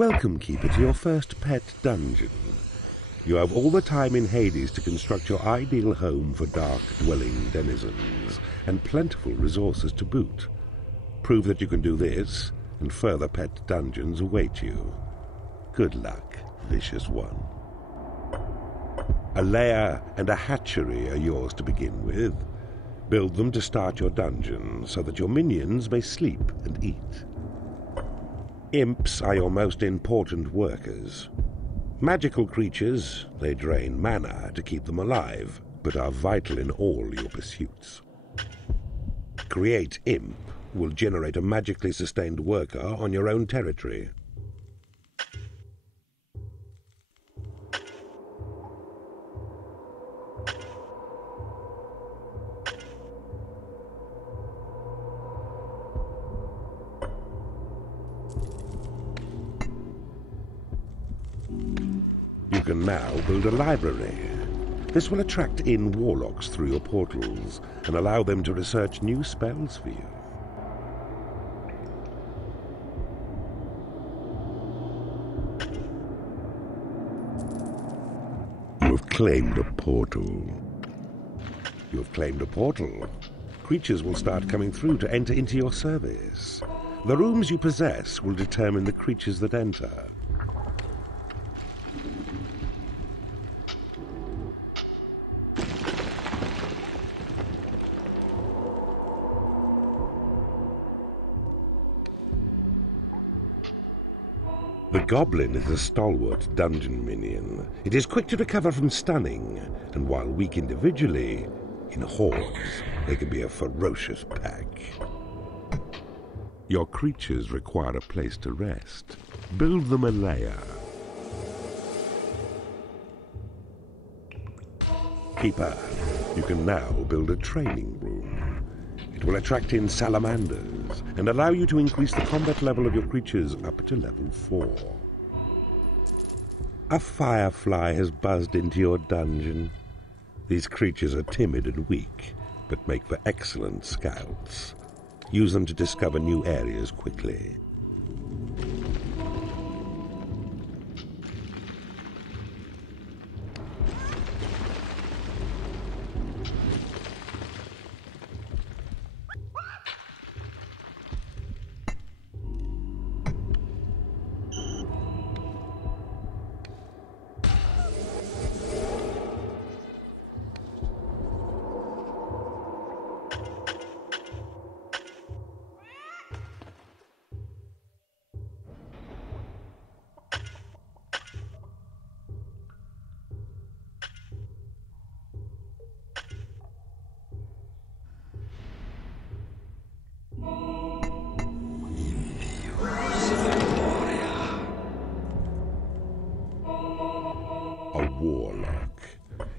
Welcome, Keeper, to your first pet dungeon. You have all the time in Hades to construct your ideal home for dark-dwelling denizens, and plentiful resources to boot. Prove that you can do this, and further pet dungeons await you. Good luck, vicious one. A lair and a hatchery are yours to begin with. Build them to start your dungeon, so that your minions may sleep and eat. Imps are your most important workers. Magical creatures, they drain mana to keep them alive, but are vital in all your pursuits. Create Imp will generate a magically sustained worker on your own territory. You can now build a library. This will attract in warlocks through your portals and allow them to research new spells for you. You have claimed a portal. You have claimed a portal. Creatures will start coming through to enter into your service. The rooms you possess will determine the creatures that enter. The goblin is a stalwart dungeon minion. It is quick to recover from stunning, and while weak individually, in hordes, they can be a ferocious pack. Your creatures require a place to rest. Build them a lair. Keeper, you can now build a training room. It will attract in salamanders and allow you to increase the combat level of your creatures up to level 4. A firefly has buzzed into your dungeon. These creatures are timid and weak, but make for excellent scouts. Use them to discover new areas quickly. Warlock.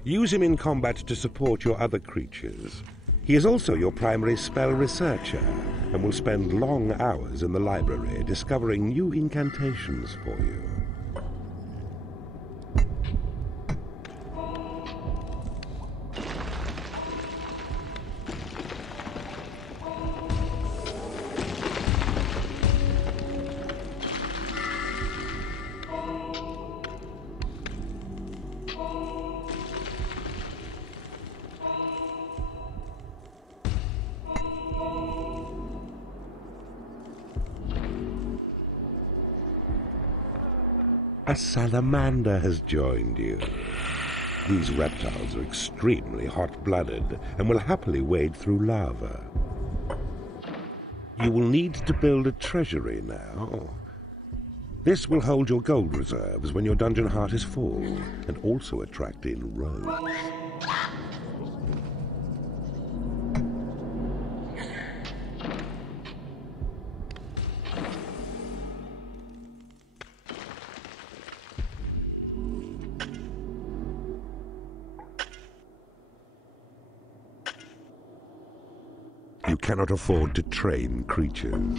Use him in combat to support your other creatures. He is also your primary spell researcher and will spend long hours in the library discovering new incantations for you. A salamander has joined you. These reptiles are extremely hot-blooded and will happily wade through lava. You will need to build a treasury now. This will hold your gold reserves when your dungeon heart is full, and also attract in rogues. You cannot afford to train creatures.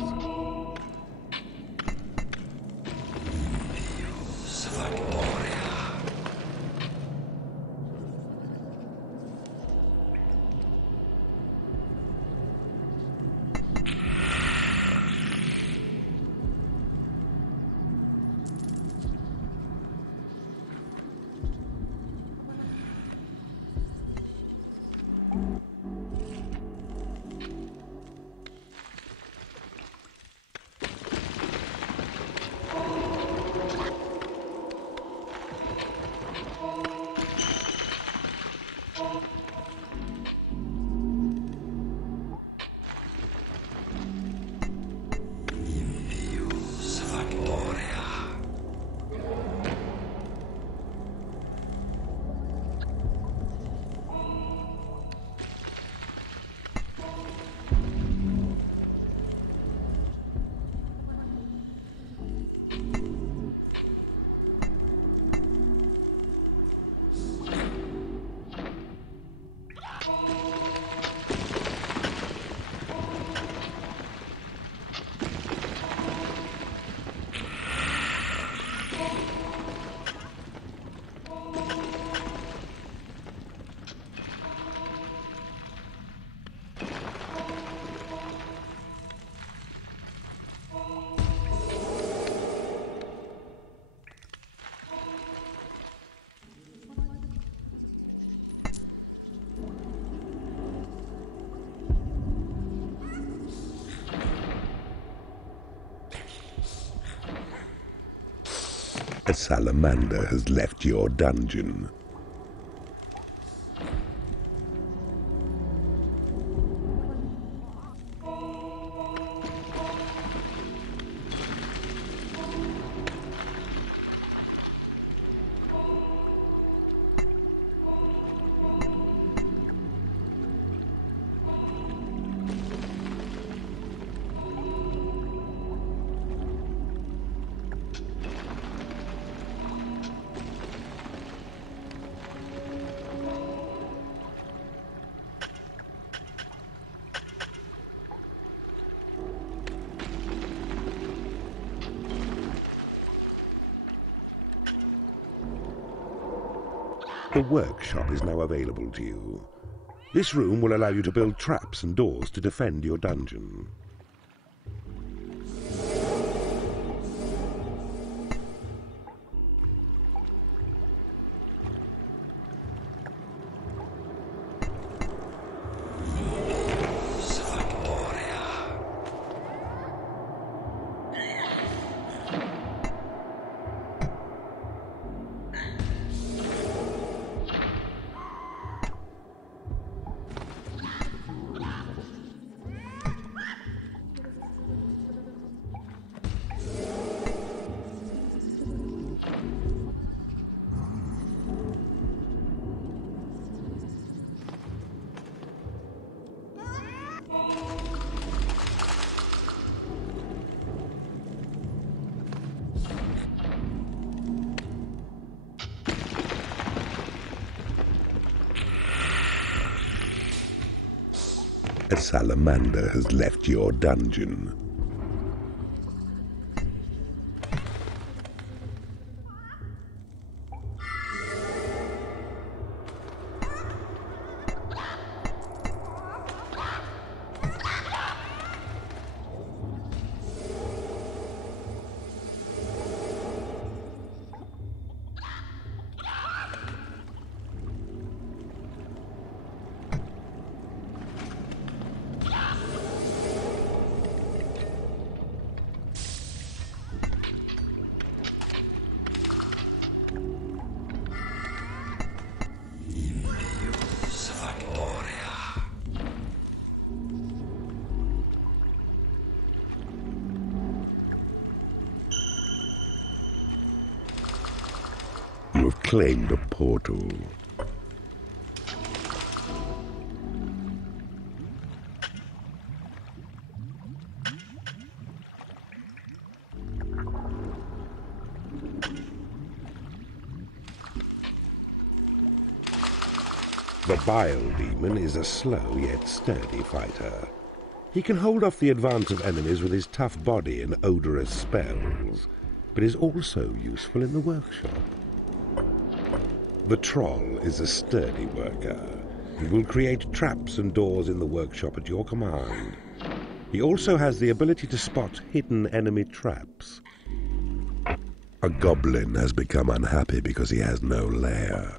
A salamander has left your dungeon. The workshop is now available to you. This room will allow you to build traps and doors to defend your dungeon. A salamander has left your dungeon. You have claimed a portal. The Bile Demon is a slow yet sturdy fighter. He can hold off the advance of enemies with his tough body and odorous spells, but is also useful in the workshop. The Troll is a sturdy worker and will create traps and doors in the workshop at your command. He also has the ability to spot hidden enemy traps. A Goblin has become unhappy because he has no lair.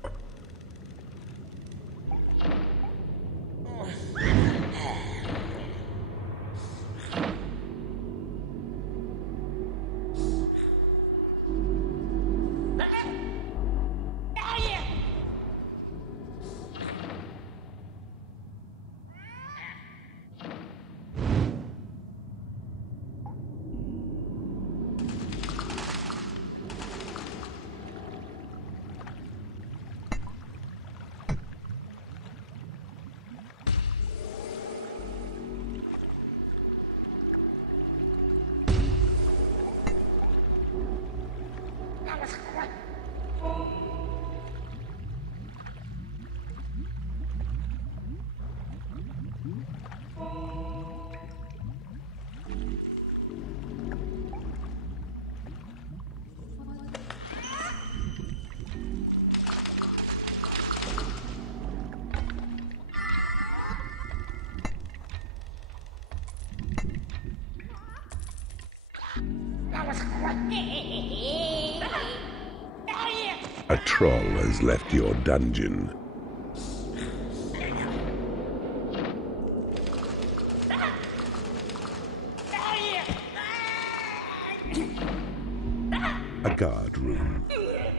A troll has left your dungeon. A guard room.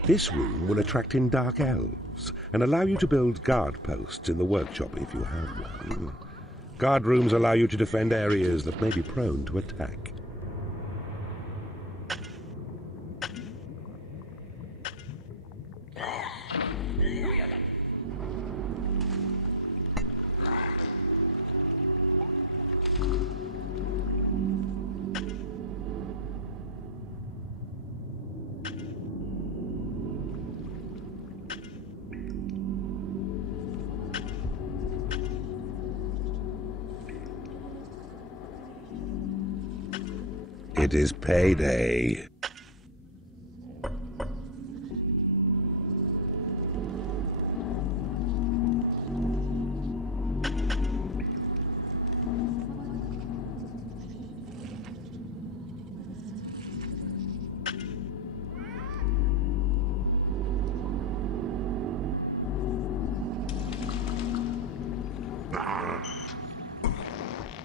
This room will attract in dark elves and allow you to build guard posts in the workshop if you have one. Guard rooms allow you to defend areas that may be prone to attack. It is payday.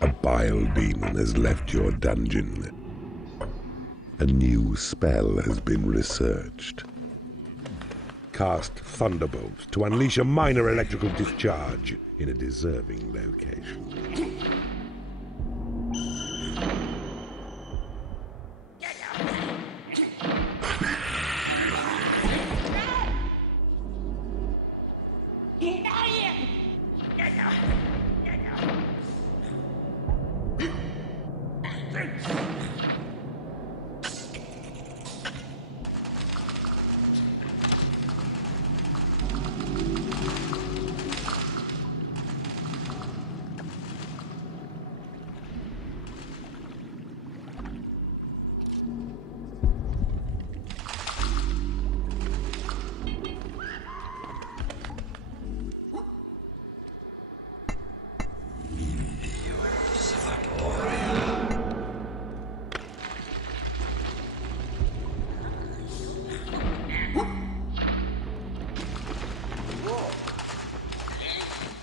A bile demon has left your dungeon. A new spell has been researched. Cast Thunderbolt to unleash a minor electrical discharge in a deserving location.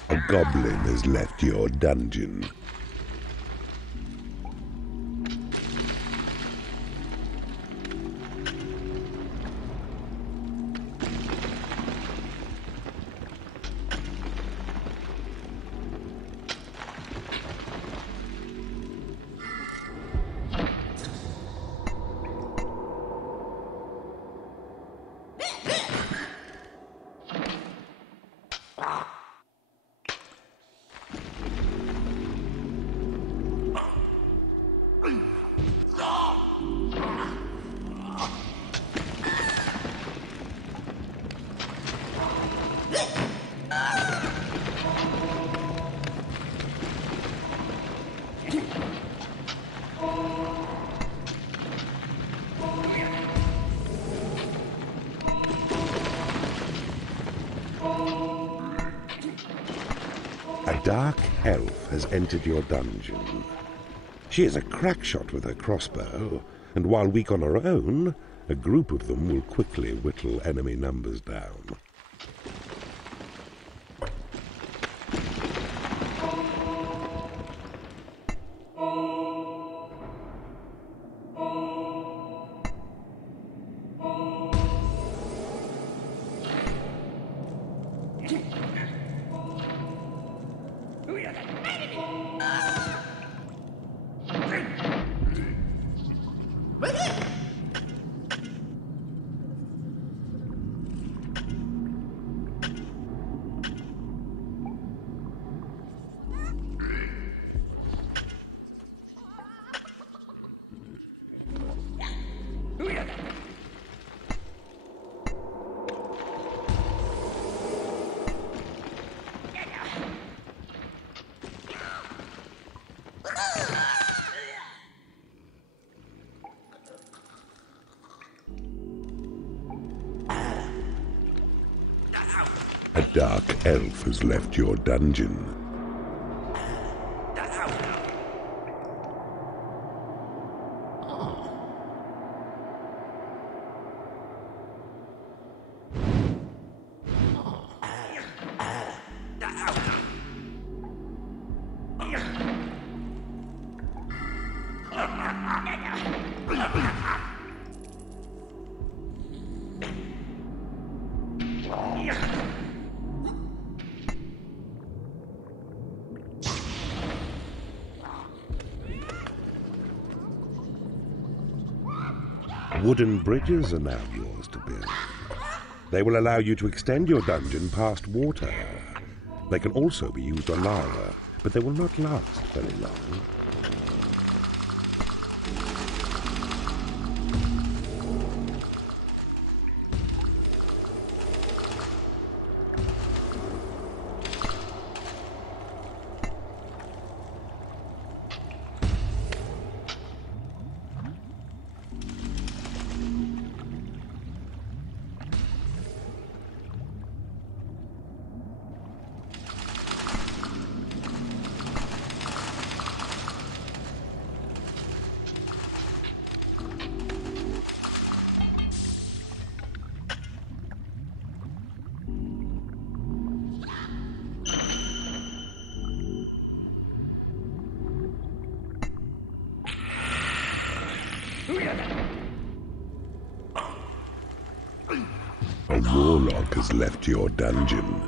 A goblin has left your dungeon. A dark elf has entered your dungeon. She is a crack shot with her crossbow, and while weak on her own, a group of them will quickly whittle enemy numbers down. A dark elf has left your dungeon. Wooden bridges are now yours to build. They will allow you to extend your dungeon past water. They can also be used on lava, but they will not last very long. A warlock has left your dungeon.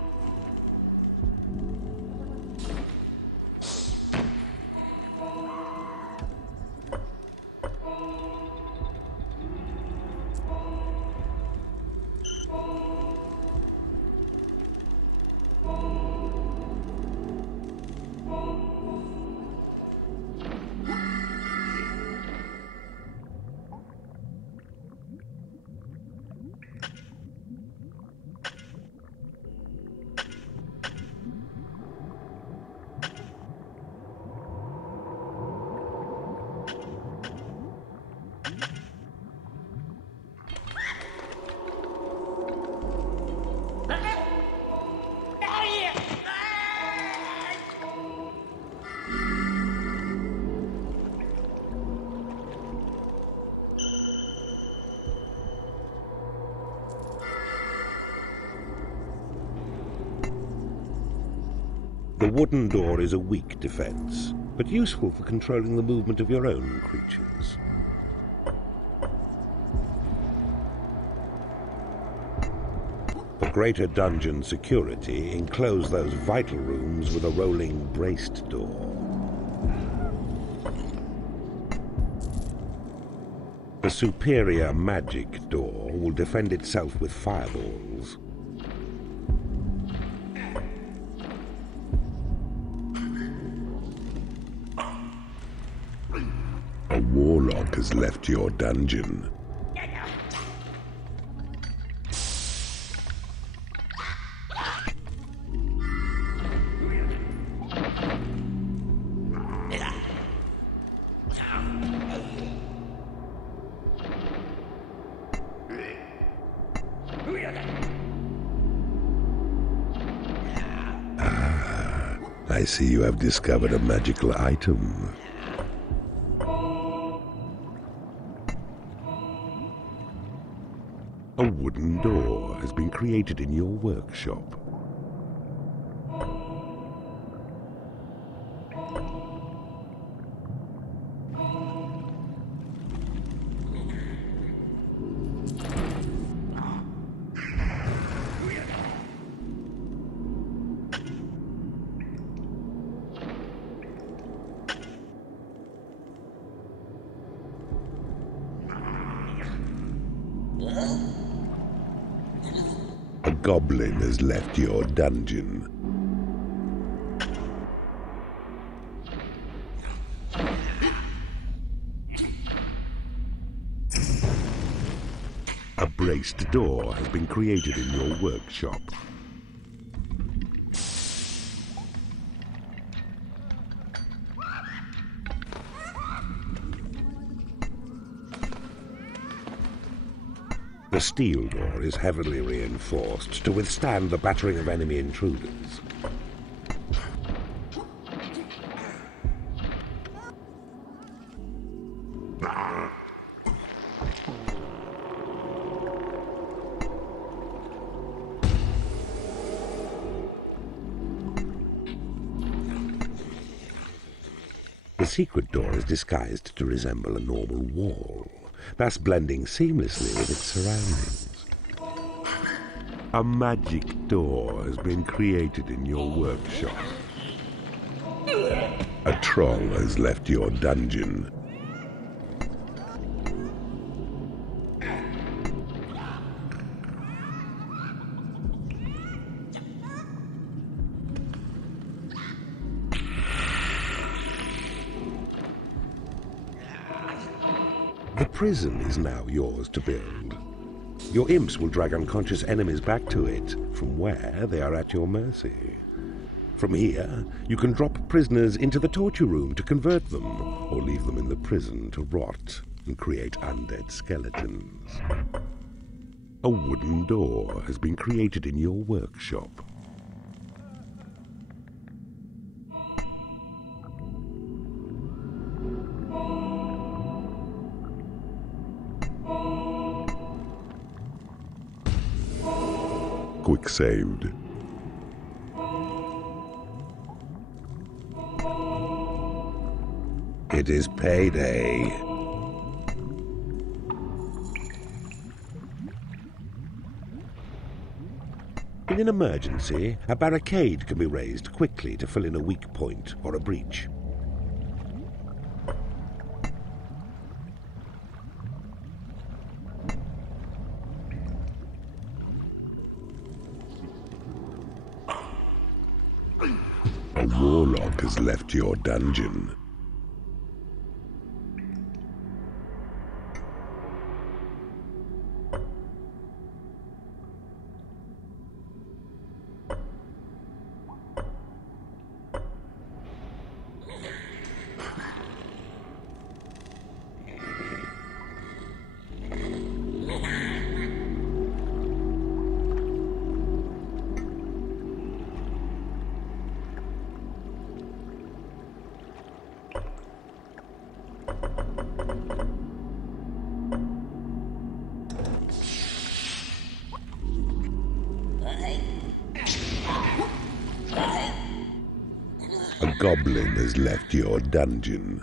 The wooden door is a weak defense, but useful for controlling the movement of your own creatures. For greater dungeon security, enclose those vital rooms with a rolling braced door. The superior magic door will defend itself with fireballs. A warlock has left your dungeon. I see you have discovered a magical item. A wooden door has been created in your workshop. A goblin has left your dungeon. A braced door has been created in your workshop. The steel door is heavily reinforced to withstand the battering of enemy intruders. The secret door is disguised to resemble a normal wall, thus blending seamlessly with its surroundings. A magic door has been created in your workshop. A troll has left your dungeon. The prison is now yours to build. Your imps will drag unconscious enemies back to it, from where they are at your mercy. From here, you can drop prisoners into the torture room to convert them, or leave them in the prison to rot and create undead skeletons. A wooden door has been created in your workshop. Quick saved. It is payday. In an emergency, a barricade can be raised quickly to fill in a weak point or a breach. A warlock has left your dungeon. A goblin has left your dungeon.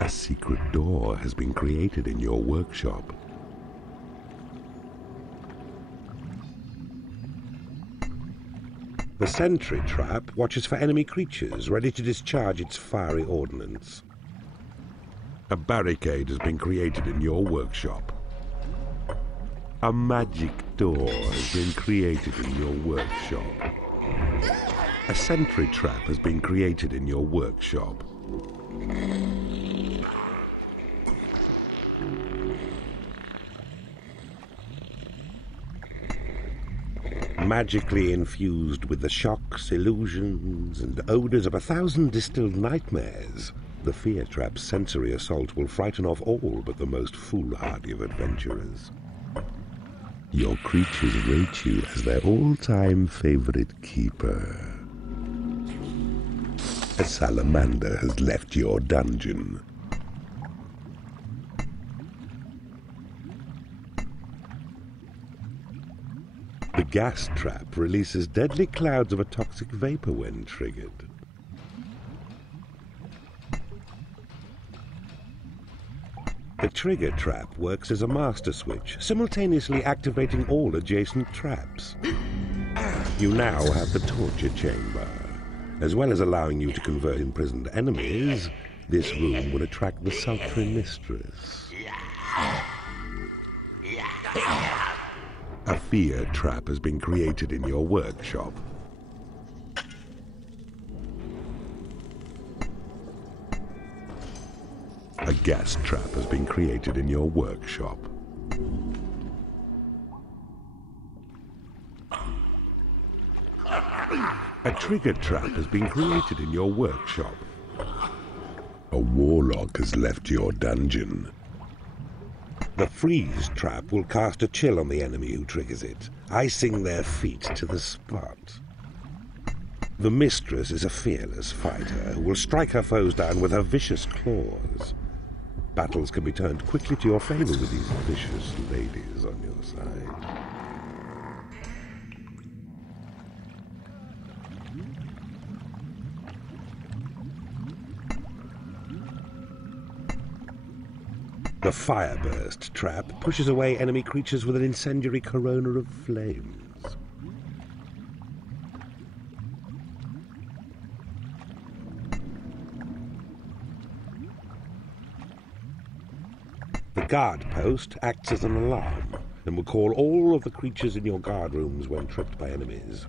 A secret door has been created in your workshop. The sentry trap watches for enemy creatures ready to discharge its fiery ordnance. A barricade has been created in your workshop. A magic door has been created in your workshop. A sentry trap has been created in your workshop. Magically infused with the shocks, illusions, and odors of 1,000 distilled nightmares, the fear trap's sensory assault will frighten off all but the most foolhardy of adventurers. Your creatures rate you as their all-time favorite keeper. A salamander has left your dungeon. The gas trap releases deadly clouds of a toxic vapor when triggered. The trigger trap works as a master switch, simultaneously activating all adjacent traps. You now have the torture chamber. As well as allowing you to convert imprisoned enemies, this room will attract the sultry mistress. A fear trap has been created in your workshop. A gas trap has been created in your workshop. A trigger trap has been created in your workshop. A warlock has left your dungeon. The freeze trap will cast a chill on the enemy who triggers it, icing their feet to the spot. The mistress is a fearless fighter who will strike her foes down with her vicious claws. Battles can be turned quickly to your favor with these vicious ladies on your side. The fireburst trap pushes away enemy creatures with an incendiary corona of flames. The guard post acts as an alarm and will call all of the creatures in your guard rooms when tripped by enemies.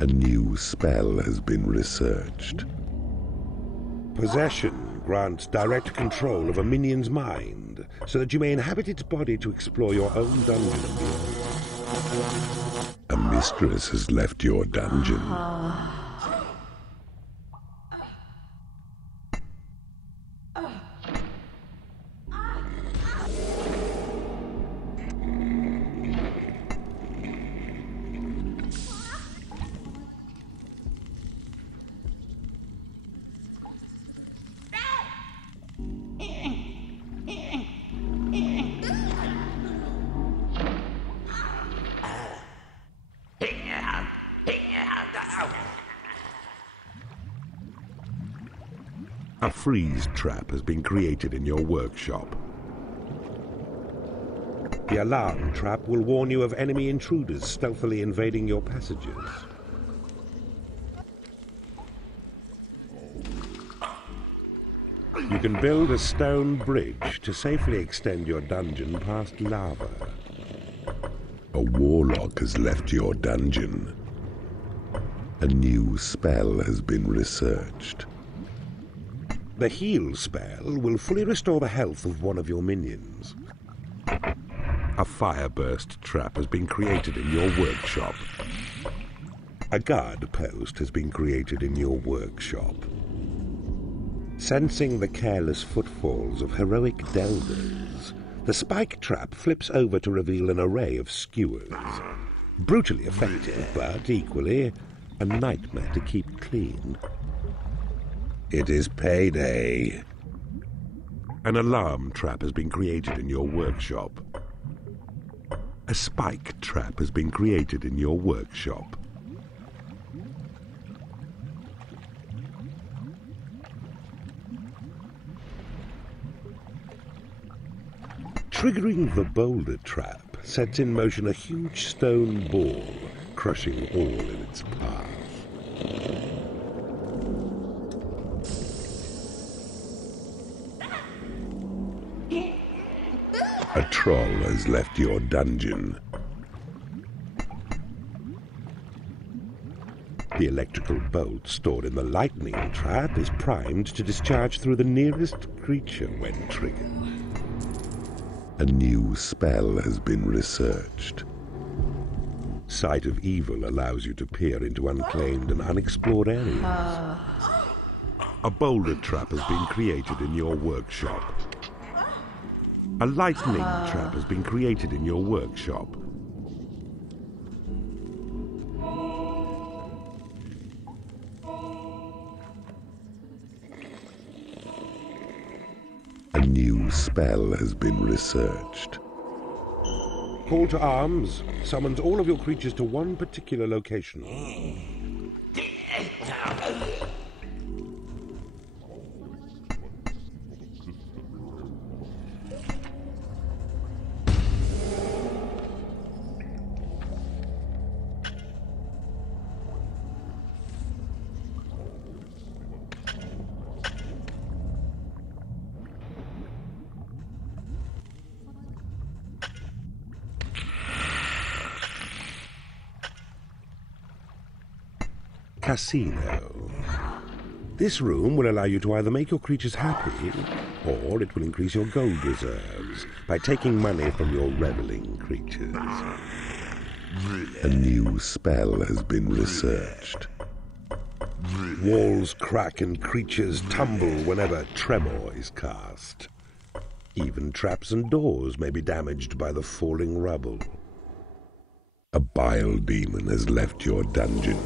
A new spell has been researched. Possession grants direct control of a minion's mind, so that you may inhabit its body to explore your own dungeon and beyond. A mistress has left your dungeon. A freeze trap has been created in your workshop. The alarm trap will warn you of enemy intruders stealthily invading your passages. You can build a stone bridge to safely extend your dungeon past lava. A warlock has left your dungeon. A new spell has been researched. The heal spell will fully restore the health of one of your minions. A fireburst trap has been created in your workshop. A guard post has been created in your workshop. Sensing the careless footfalls of heroic delvers, the spike trap flips over to reveal an array of skewers. Brutally effective, but equally a nightmare to keep clean. It is payday. An alarm trap has been created in your workshop. A spike trap has been created in your workshop. Triggering the boulder trap sets in motion a huge stone ball, crushing all in its path. A troll has left your dungeon. The electrical bolt stored in the lightning trap is primed to discharge through the nearest creature when triggered. A new spell has been researched. Sight of Evil allows you to peer into unclaimed and unexplored areas. A boulder trap has been created in your workshop. A lightning trap has been created in your workshop. A new spell has been researched. Call to arms summons all of your creatures to one particular location. Casino. This room will allow you to either make your creatures happy, or it will increase your gold reserves by taking money from your reveling creatures. A new spell has been researched. Walls crack and creatures tumble whenever tremor is cast. Even traps and doors may be damaged by the falling rubble. A bile demon has left your dungeon.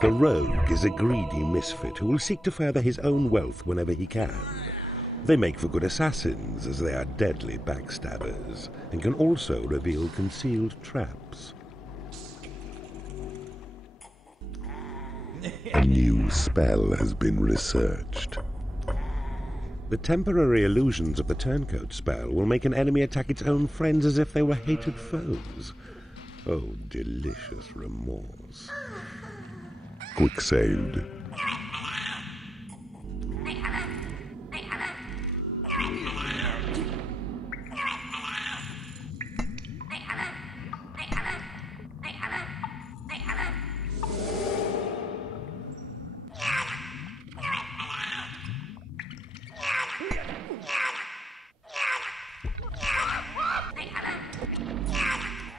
The rogue is a greedy misfit who will seek to further his own wealth whenever he can. They make for good assassins, as they are deadly backstabbers, and can also reveal concealed traps. A new spell has been researched. The temporary illusions of the turncoat spell will make an enemy attack its own friends as if they were hated foes. Oh, delicious remorse. Quick saved.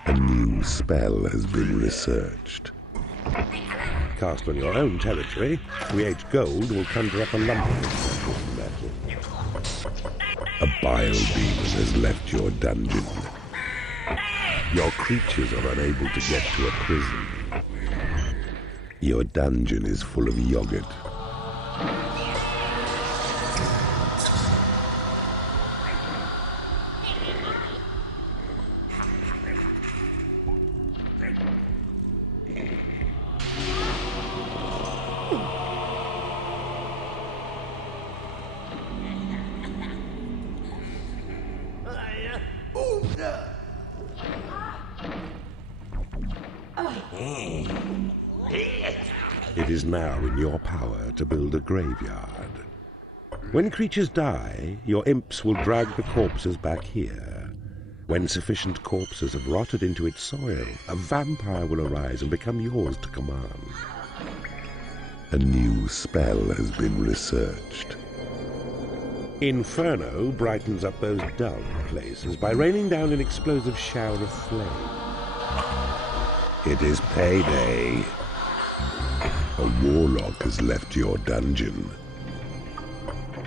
A new spell has been researched. Cast on your own territory, create gold will conjure up a lump of metal. A bile demon has left your dungeon. Your creatures are unable to get to a prison. Your dungeon is full of yogurt. It is now in your power to build a graveyard. When creatures die, your imps will drag the corpses back here. When sufficient corpses have rotted into its soil, a vampire will arise and become yours to command. A new spell has been researched. Inferno brightens up those dull places by raining down an explosive shower of flame. It is payday. A warlock has left your dungeon.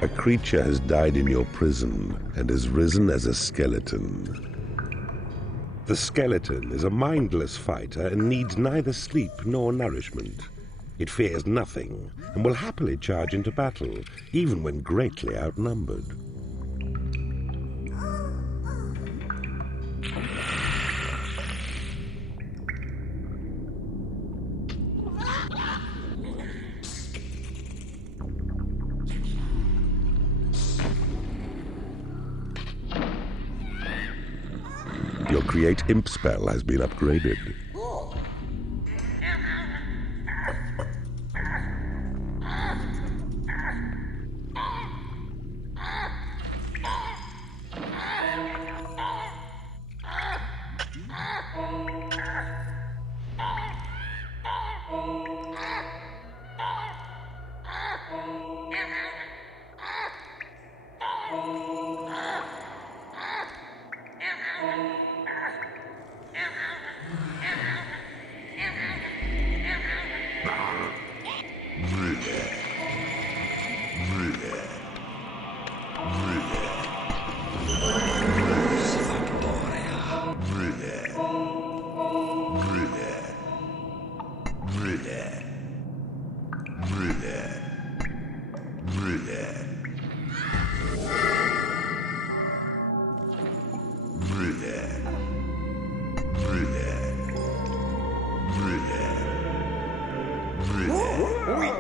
A creature has died in your prison and has risen as a skeleton. The skeleton is a mindless fighter and needs neither sleep nor nourishment. It fears nothing and will happily charge into battle, even when greatly outnumbered. Your Create Imp spell has been upgraded.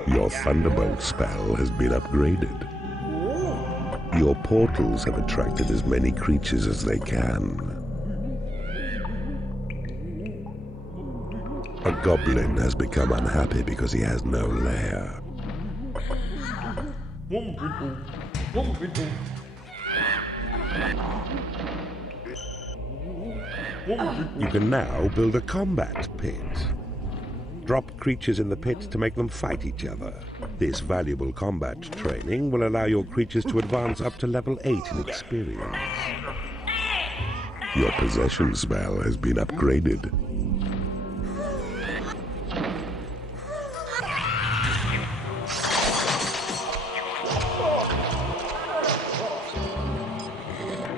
Your Thunderbolt spell has been upgraded. Your portals have attracted as many creatures as they can. A goblin has become unhappy because he has no lair. You can now build a combat pit. Drop creatures in the pit to make them fight each other. This valuable combat training will allow your creatures to advance up to level 8 in experience. Your possession spell has been upgraded.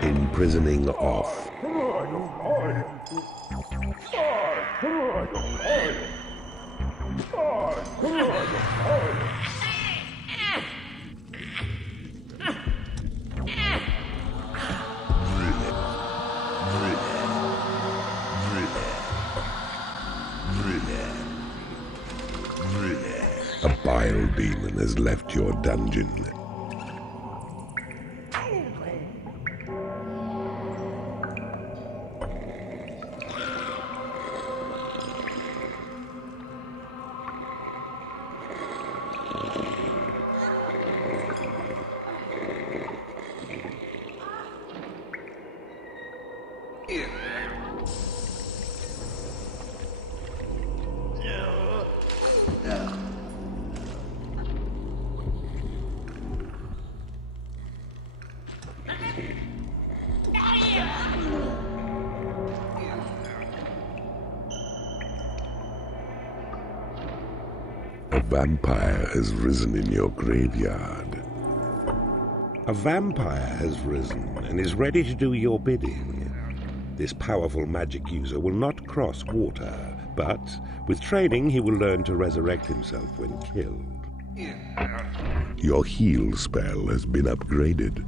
Imprisoning off. A bile demon has left your dungeon. A vampire has risen in your graveyard. A vampire has risen and is ready to do your bidding. This powerful magic user will not cross water, but with training he will learn to resurrect himself when killed. Your heal spell has been upgraded.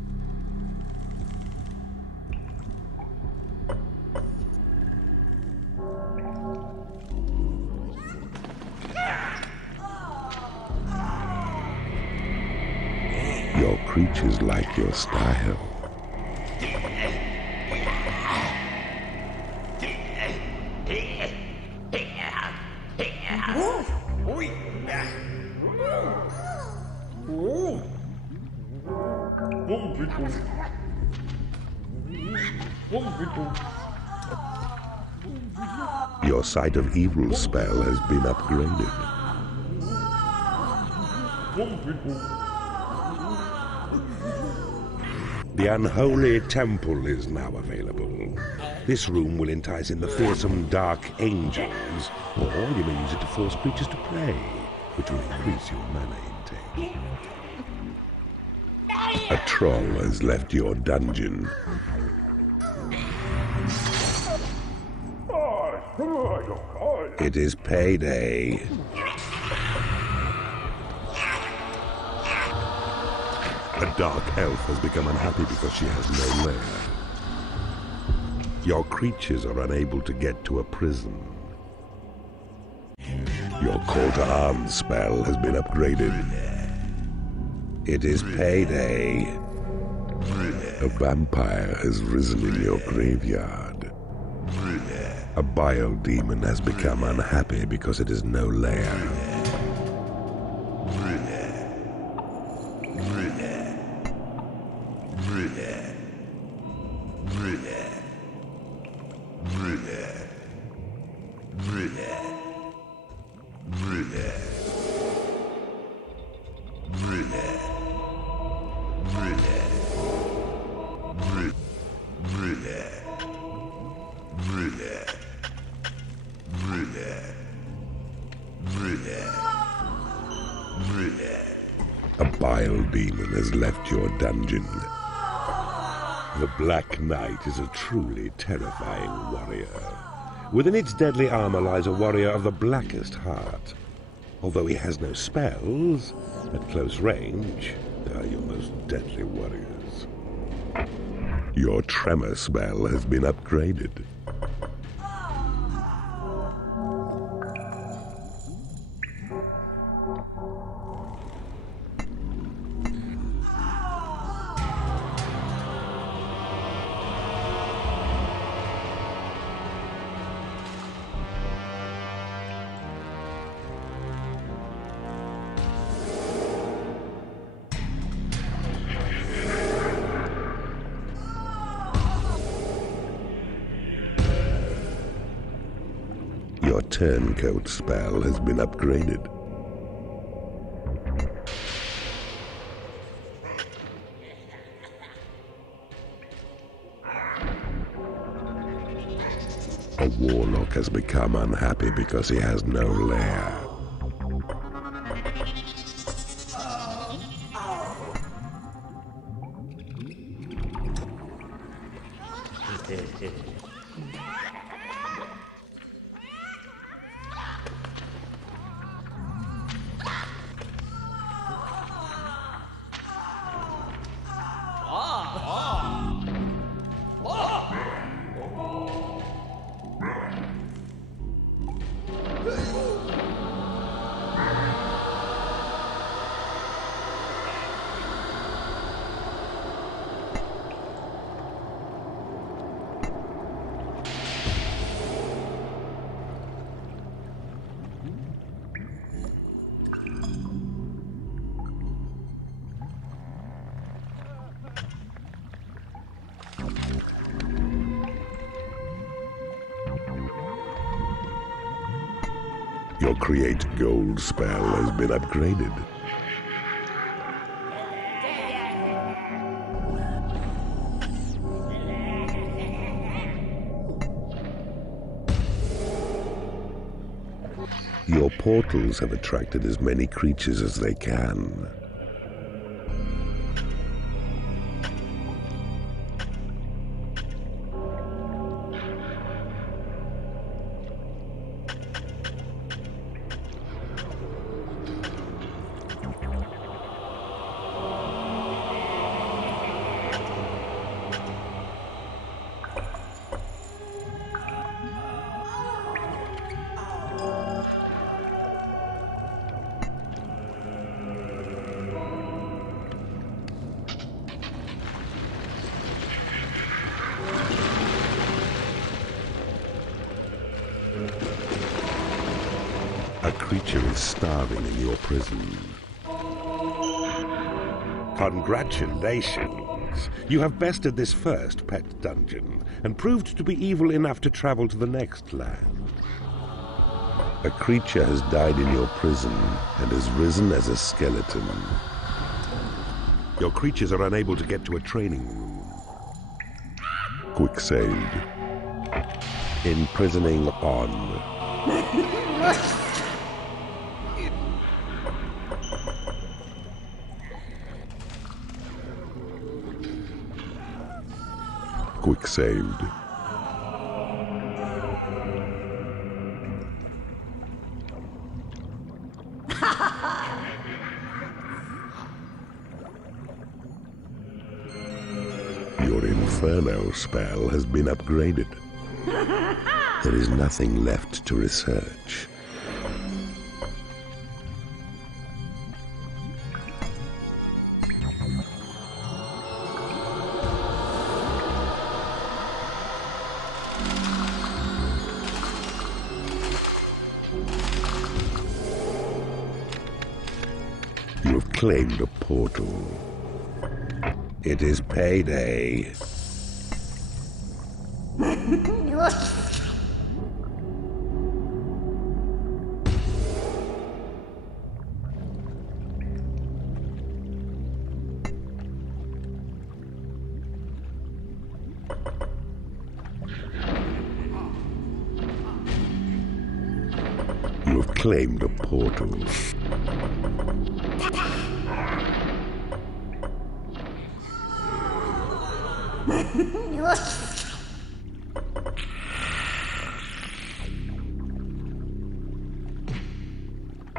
Your creatures like your style. Your sight of evil spell has been upgraded. The unholy temple is now available. This room will entice in the fearsome dark angels, or you may use it to force creatures to play, which will increase your mana intake. A troll has left your dungeon. It is payday. A dark elf has become unhappy because she has no lair. Your creatures are unable to get to a prison. Your call to arms spell has been upgraded. It is payday. A vampire has risen in your graveyard. A bile demon has become unhappy because it has no lair. A bile demon has left your dungeon. The Black Knight is a truly terrifying warrior. Within its deadly armor lies a warrior of the blackest heart. Although he has no spells, at close range, they are your most deadly warriors. Your tremor spell has been upgraded. Your turncoat spell has been upgraded. A warlock has become unhappy because he has no lair. Your Create Gold spell has been upgraded. Your portals have attracted as many creatures as they can. A creature is starving in your prison. Congratulations! You have bested this first pet dungeon and proved to be evil enough to travel to the next land. A creature has died in your prison and has risen as a skeleton. Your creatures are unable to get to a training room. Quick saved. Imprisoning on. Quick saved. Your Inferno spell has been upgraded. There is nothing left to research. You have claimed a portal. It is payday. You have claimed a portal.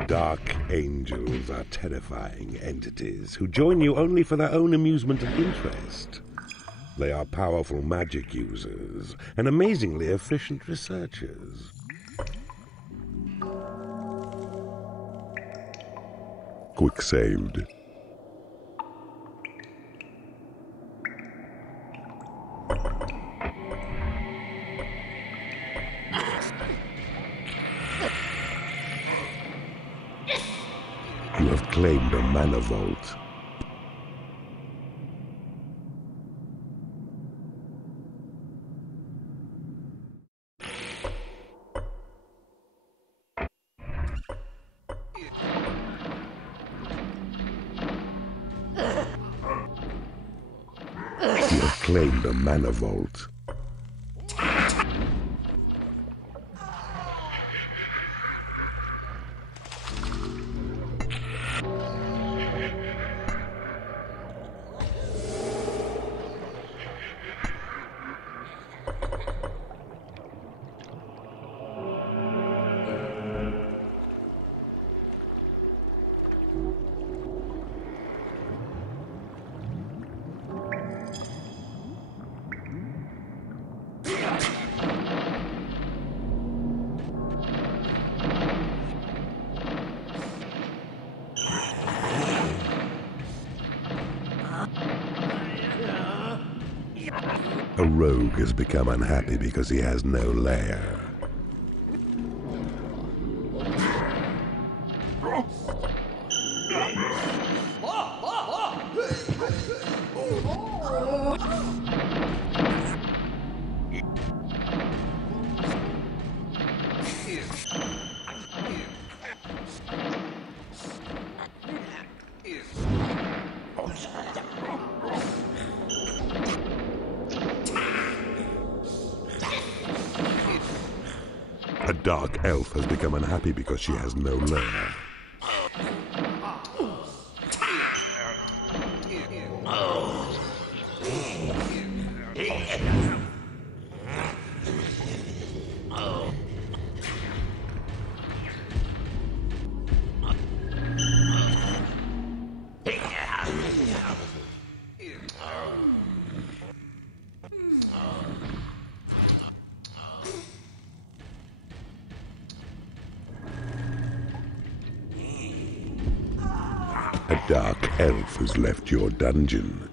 Dark angels are terrifying entities who join you only for their own amusement and interest. They are powerful magic users and amazingly efficient researchers. Quick saved. You have claimed a mana vault. You have claimed a mana vault. A rogue has become unhappy because he has no lair. A dark elf has become unhappy because she has no lair. A dark elf has left your dungeon.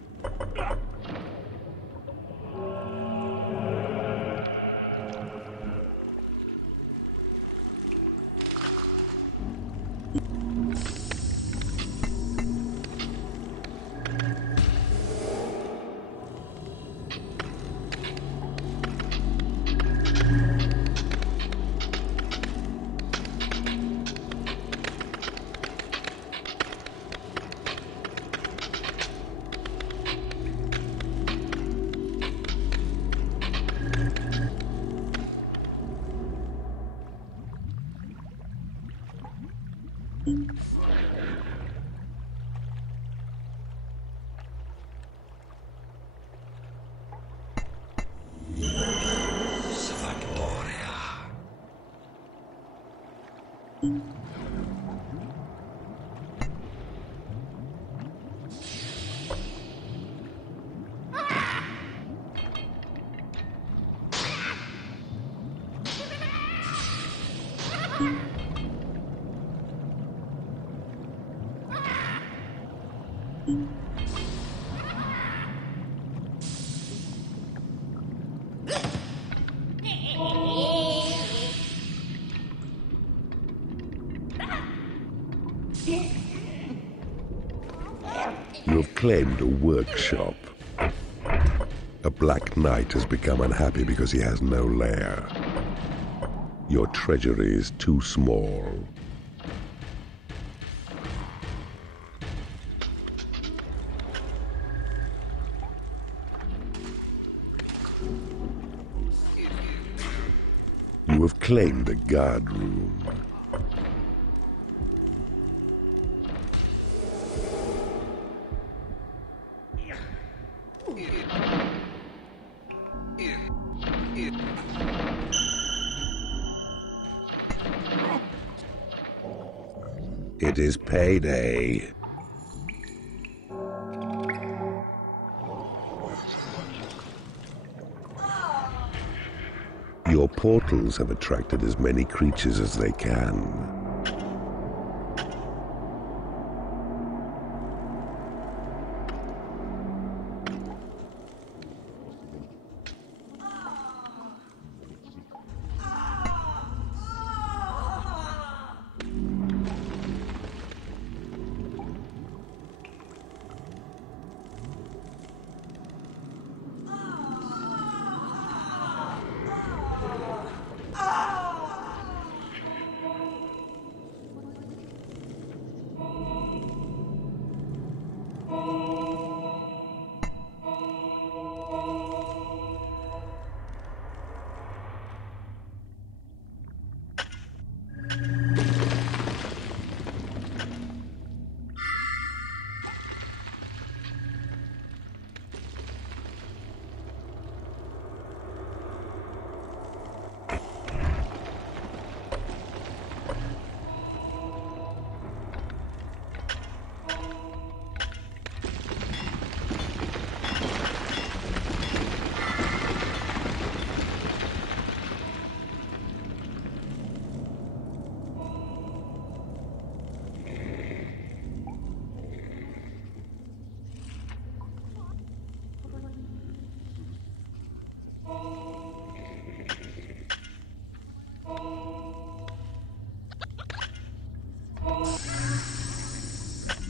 You have claimed a workshop. A black knight has become unhappy because he has no lair. Your treasury is too small. You have claimed a guard room. It is payday. Your portals have attracted as many creatures as they can.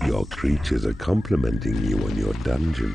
Your creatures are complimenting you on your dungeon.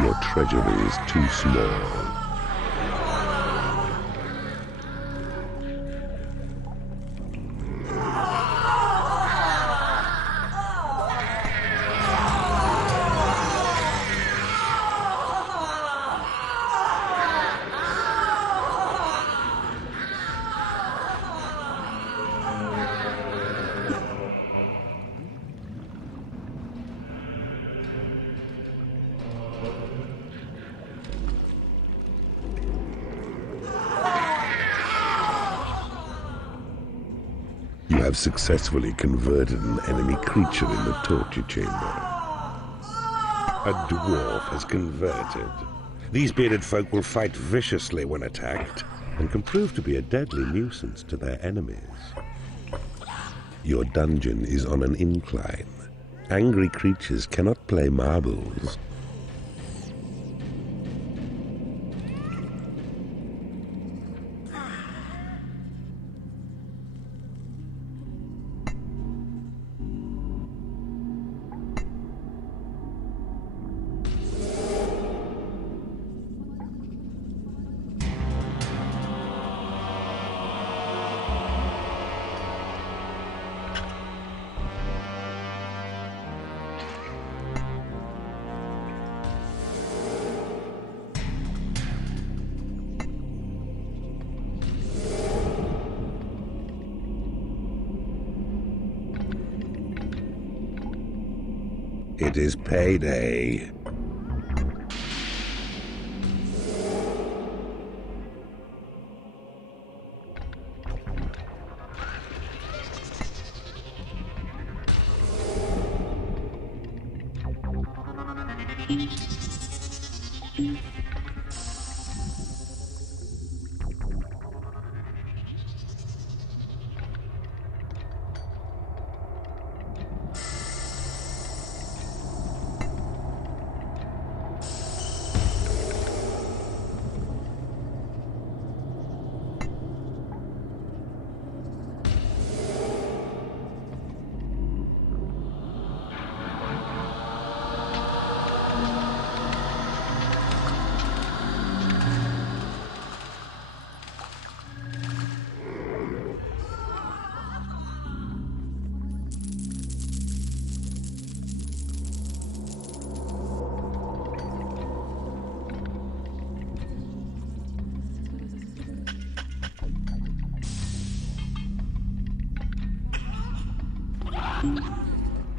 Your treasury is too small. You have successfully converted an enemy creature in the torture chamber. A dwarf has converted. These bearded folk will fight viciously when attacked, and can prove to be a deadly nuisance to their enemies. Your dungeon is on an incline. Angry creatures cannot play marbles. It is payday.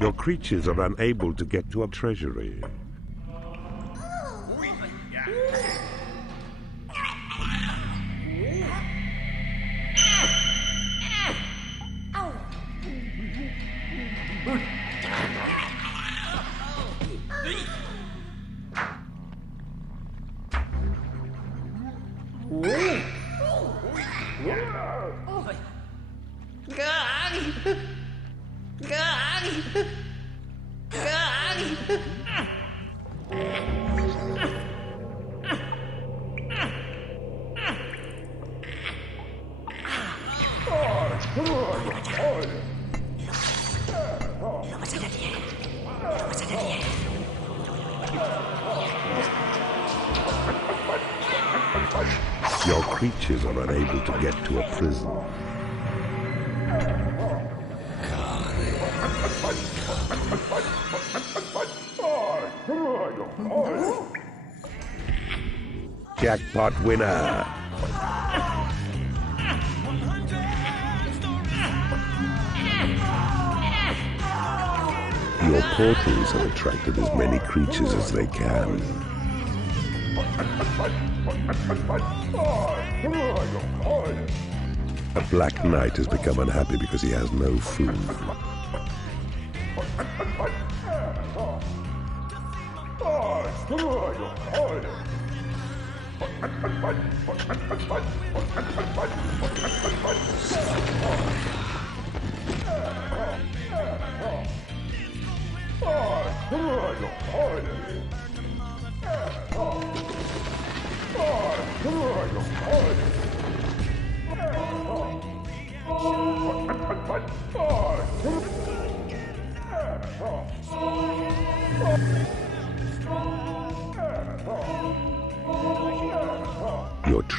Your creatures are unable to get to a treasury. Your creatures are unable to get to a prison. Jackpot winner! Your portals have attracted as many creatures as they can. A black knight has become unhappy because he has no food.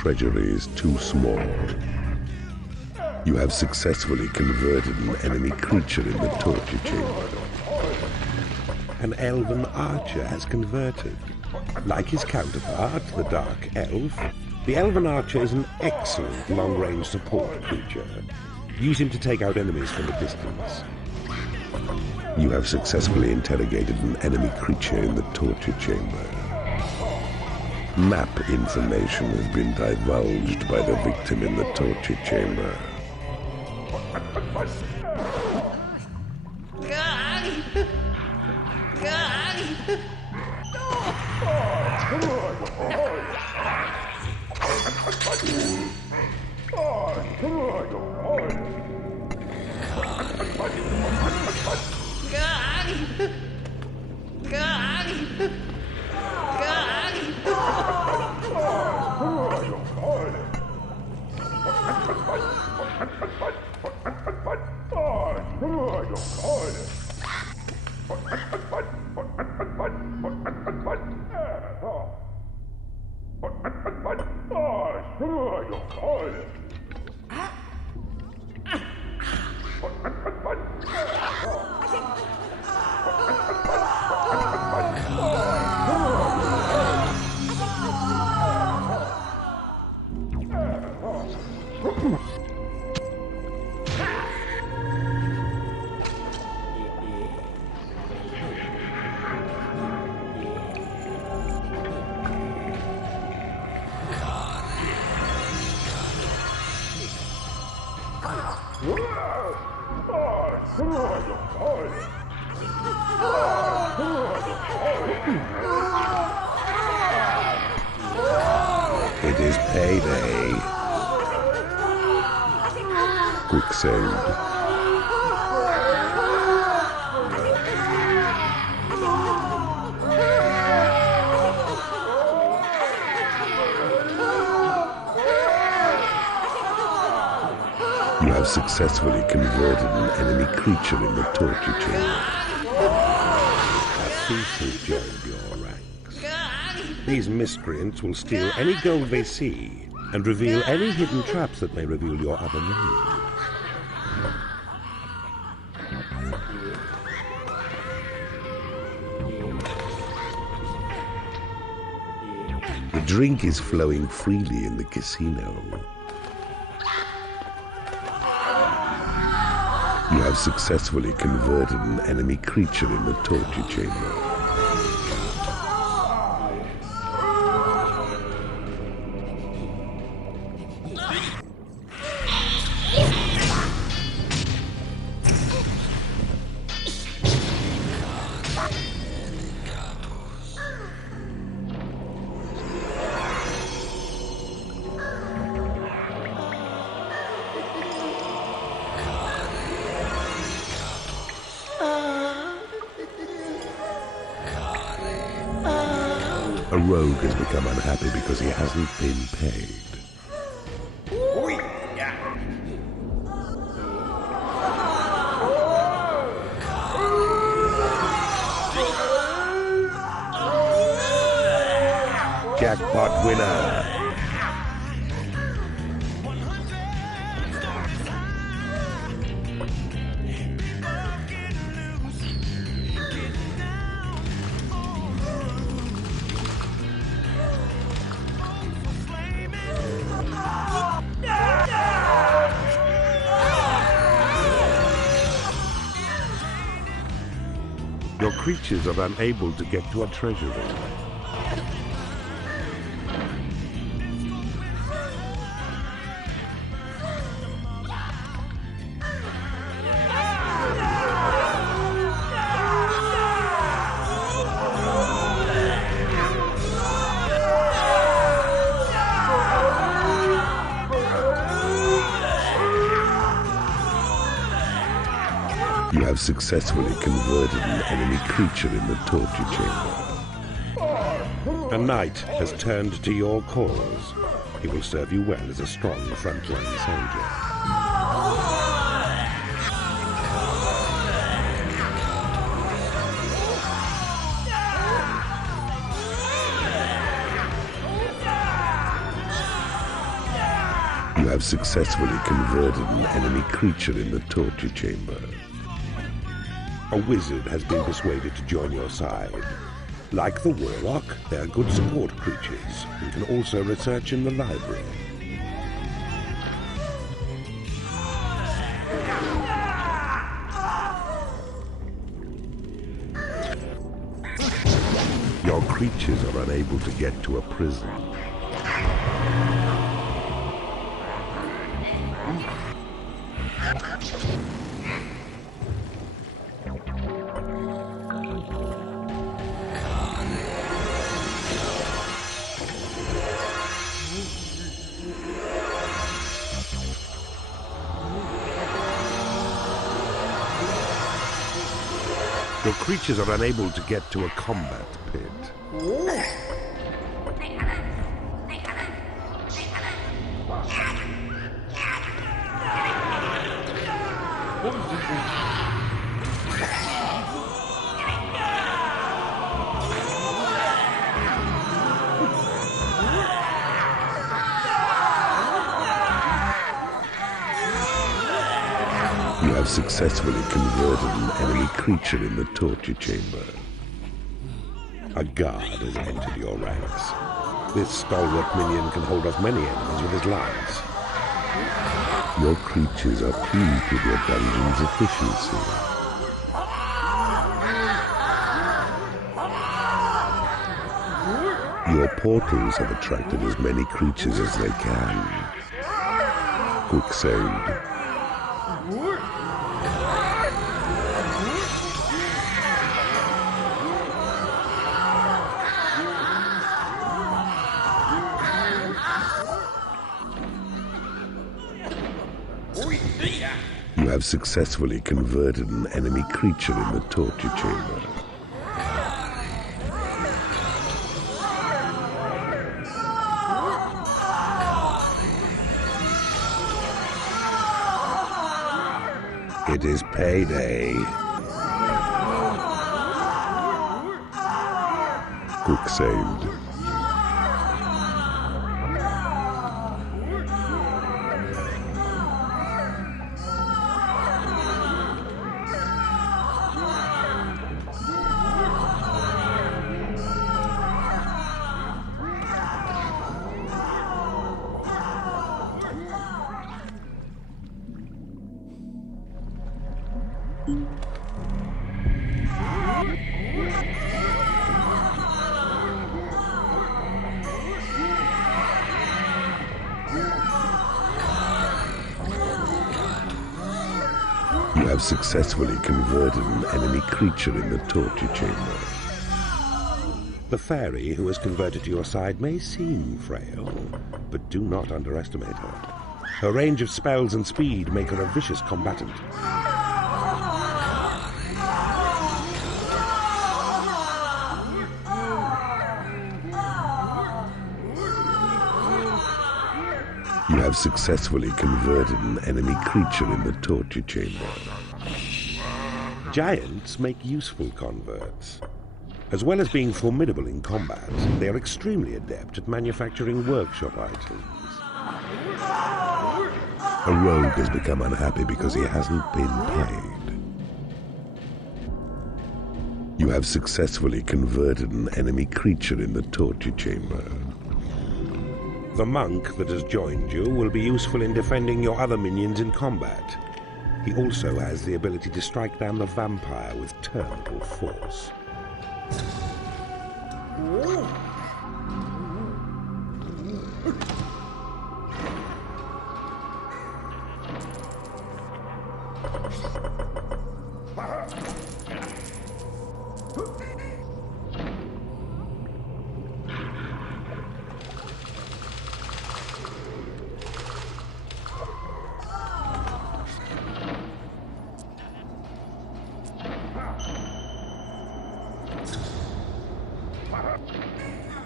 treasury is too small. You have successfully converted an enemy creature in the torture chamber. An elven archer has converted. Like his counterpart, the Dark Elf, the elven archer is an excellent long-range support creature. Use him to take out enemies from a distance. You have successfully interrogated an enemy creature in the torture chamber. Map information has been divulged by the victim in the torture chamber. It is payday. Quick save. You have successfully converted an enemy creature in the torture chamber. A thief has joined your ranks. These miscreants will steal any gold they see and reveal any hidden traps that may reveal your other names. The drink is flowing freely in the casino. You have successfully converted an enemy creature in the torture chamber. A rogue has become unhappy because he hasn't been paid. Jackpot winner! Your creatures are unable to get to a treasure room. You have successfully converted an enemy creature in the torture chamber. A knight has turned to your cause. He will serve you well as a strong frontline soldier. have successfully converted an enemy creature in the torture chamber. A wizard has been persuaded to join your side. Like the warlock, they are good support creatures and can also research in the library. Your creatures are unable to get to a prison. Your creatures are unable to get to a combat pit. You have successfully converted an enemy creature in the torture chamber. A guard has entered your ranks. This stalwart minion can hold off many enemies with his lance. Your creatures are pleased with your dungeon's efficiency. Your portals have attracted as many creatures as they can. Quicksand. You have successfully converted an enemy creature in the torture chamber. It is payday. Quicksand. You have successfully converted an enemy creature in the torture chamber. The fairy who has converted to your side may seem frail, but do not underestimate her. Her range of spells and speed make her a vicious combatant. You have successfully converted an enemy creature in the torture chamber. Giants make useful converts. As well as being formidable in combat, they are extremely adept at manufacturing workshop items. A rogue has become unhappy because he hasn't been paid. You have successfully converted an enemy creature in the torture chamber. The monk that has joined you will be useful in defending your other minions in combat. He also has the ability to strike down the vampire with terrible force.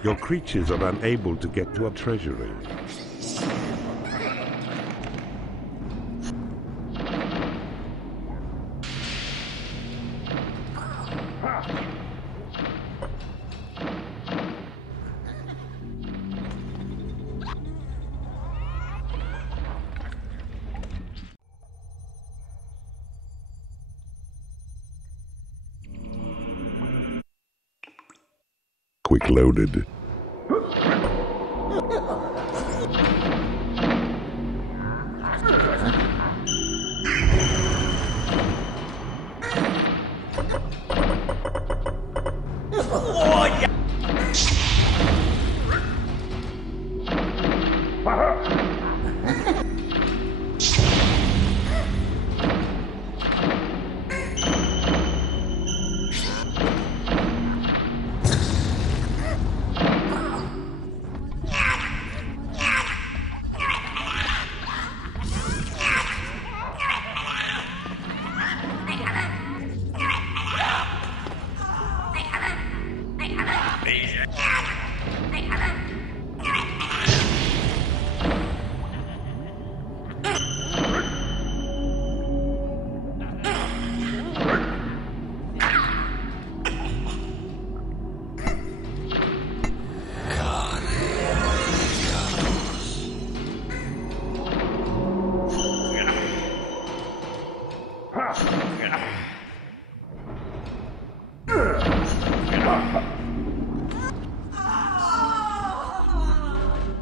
Your creatures are unable to get to a treasury. quick-loaded.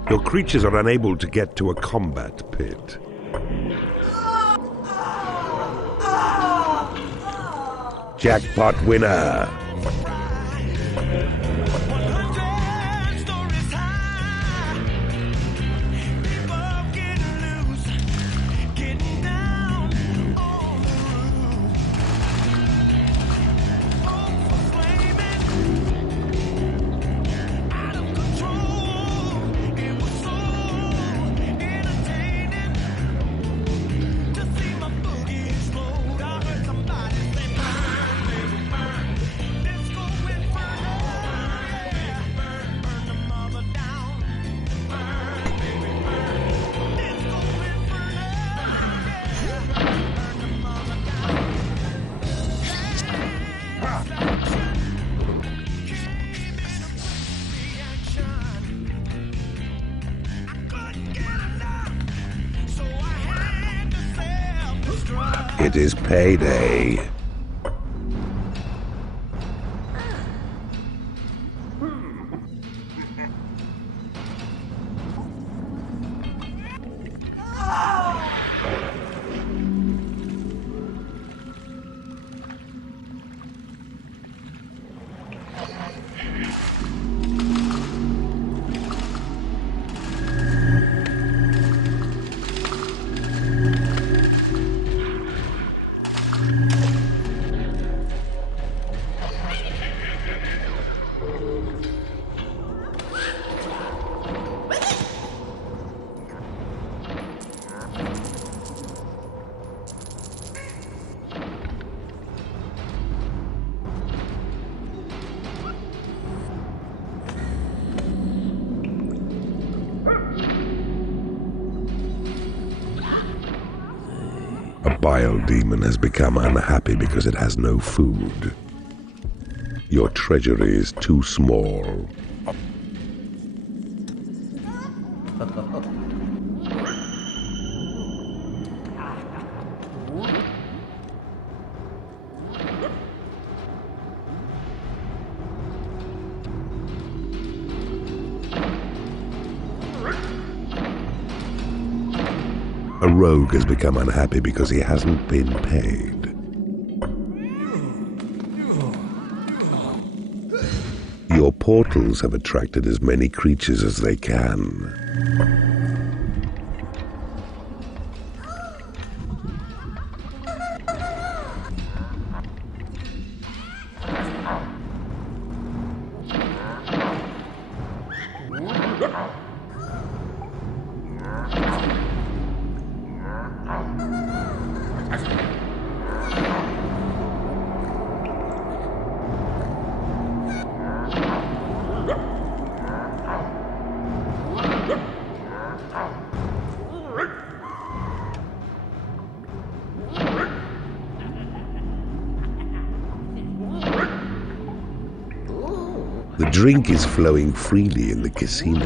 Your creatures are unable to get to a combat pit. Jackpot winner! It is payday. A bile demon has become unhappy because it has no food. Your treasury is too small. A rogue has become unhappy because he hasn't been paid. Your portals have attracted as many creatures as they can. The drink is flowing freely in the casino.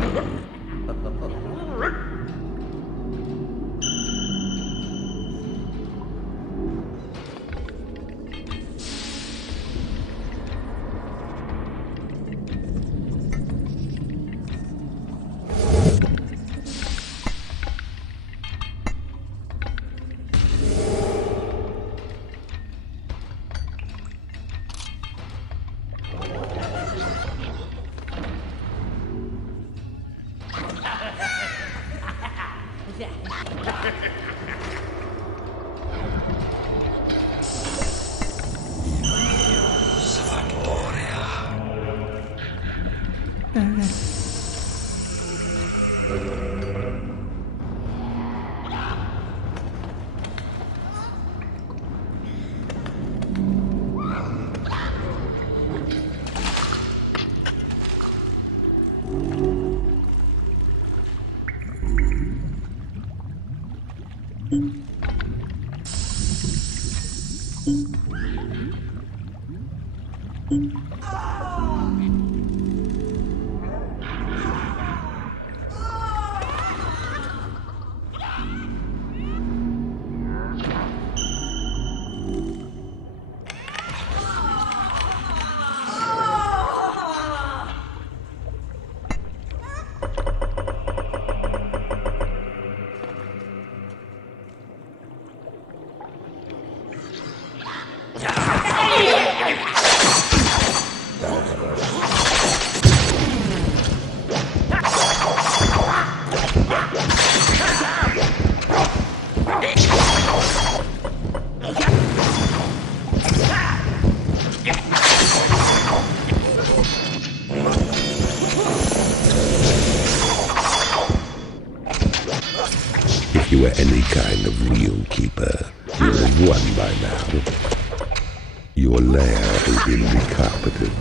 If you were any kind of real keeper, you would have won by now. Your lair has been recarpeted.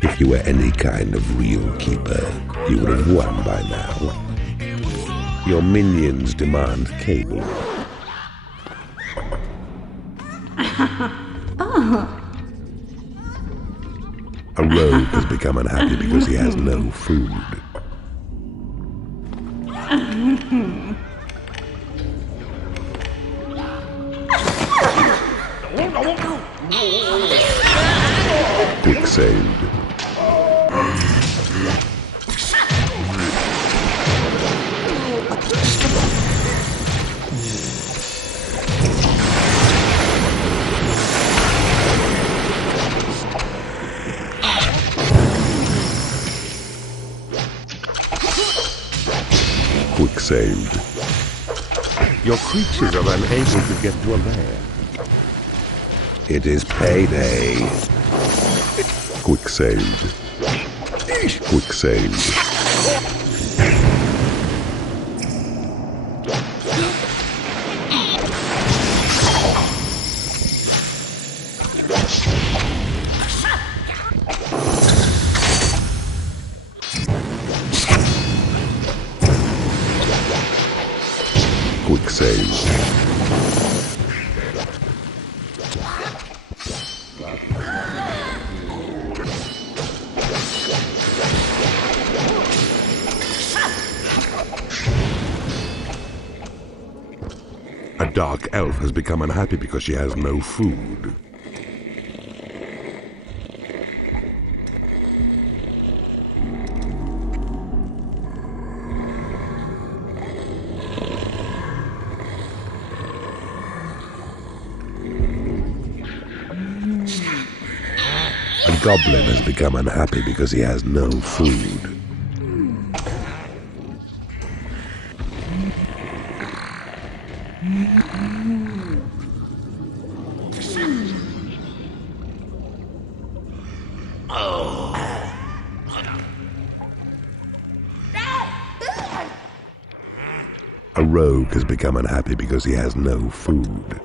If you were any kind of real keeper, you would have won by now. Your minions demand cable. A rogue has become unhappy because he has no food. Quick saved. Quick saved. Your creatures are unable to get to a lair. It is payday. Quick saved. Quick saved. Quick save. A dark elf has become unhappy because she has no food. A goblin has become unhappy because he has no food. A rogue has become unhappy because he has no food.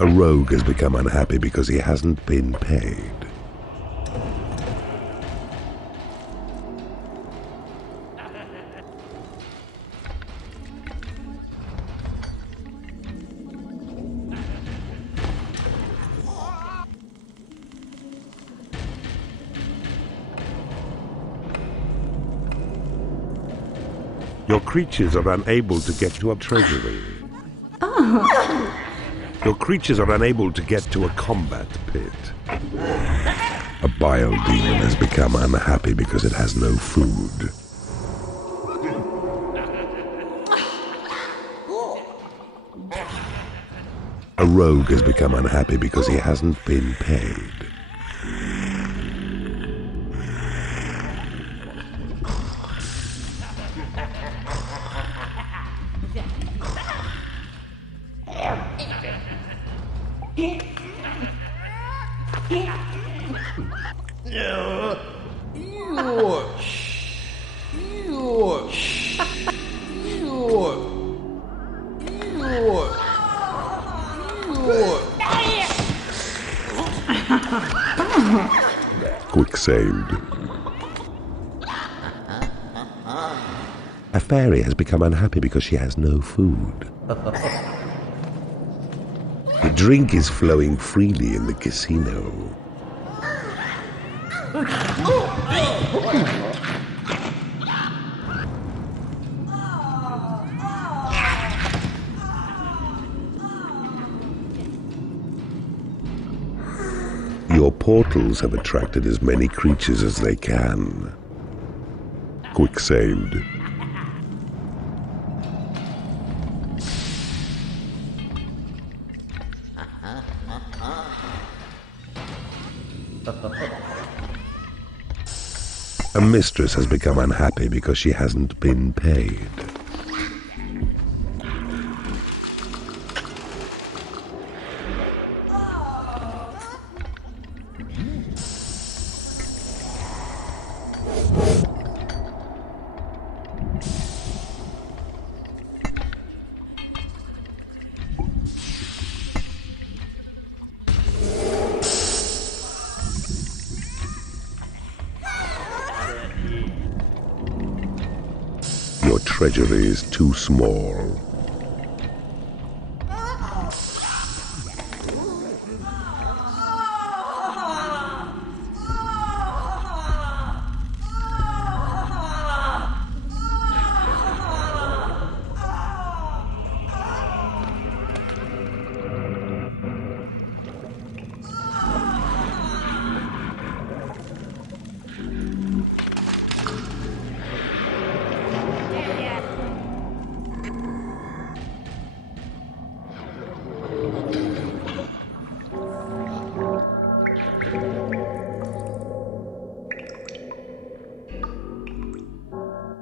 A rogue has become unhappy because he hasn't been paid. Your creatures are unable to get to a treasury. Your creatures are unable to get to a combat pit. A bile demon has become unhappy because it has no food. A rogue has become unhappy because he hasn't been paid. Quick saved. A fairy has become unhappy because she has no food. The drink is flowing freely in the casino. Your portals have attracted as many creatures as they can. Quick saved. A mistress has become unhappy because she hasn't been paid. Your treasury is too small.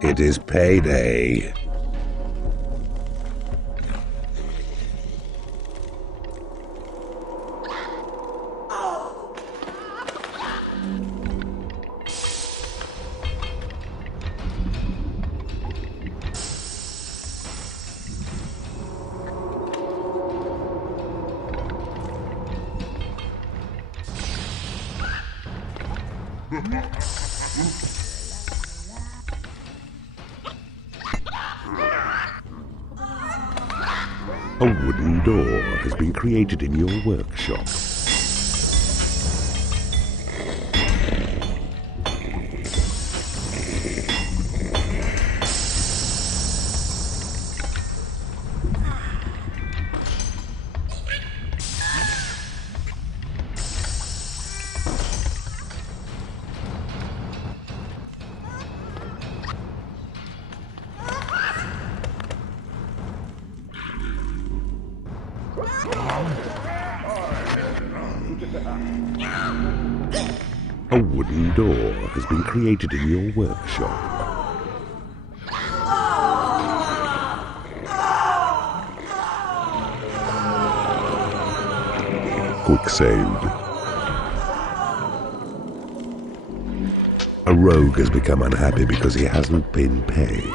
It is payday. A wooden door has been created in your workshop. A wooden door has been created in your workshop. Quick saved. A rogue has become unhappy because he hasn't been paid.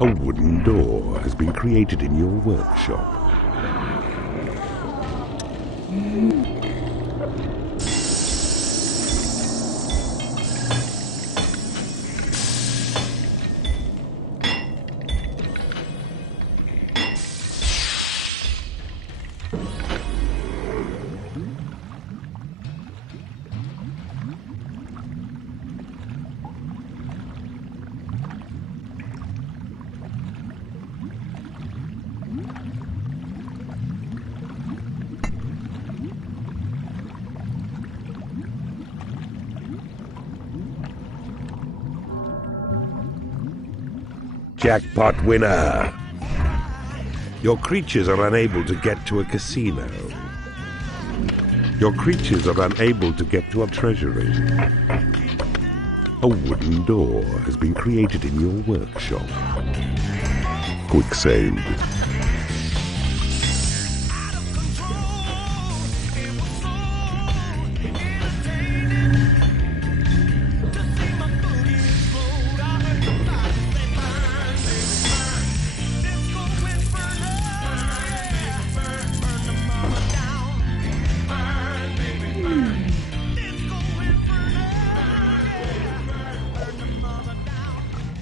A wooden door has been created in your workshop. Jackpot winner! Your creatures are unable to get to a casino. Your creatures are unable to get to a treasury. A wooden door has been created in your workshop. Quick saved.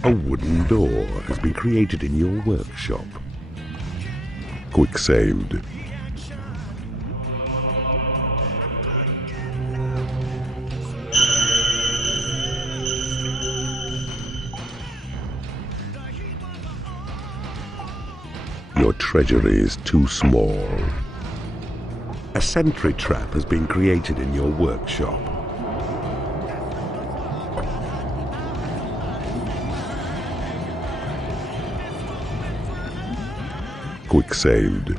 A wooden door has been created in your workshop. Quick saved. Your treasury is too small. A sentry trap has been created in your workshop. Quick saved.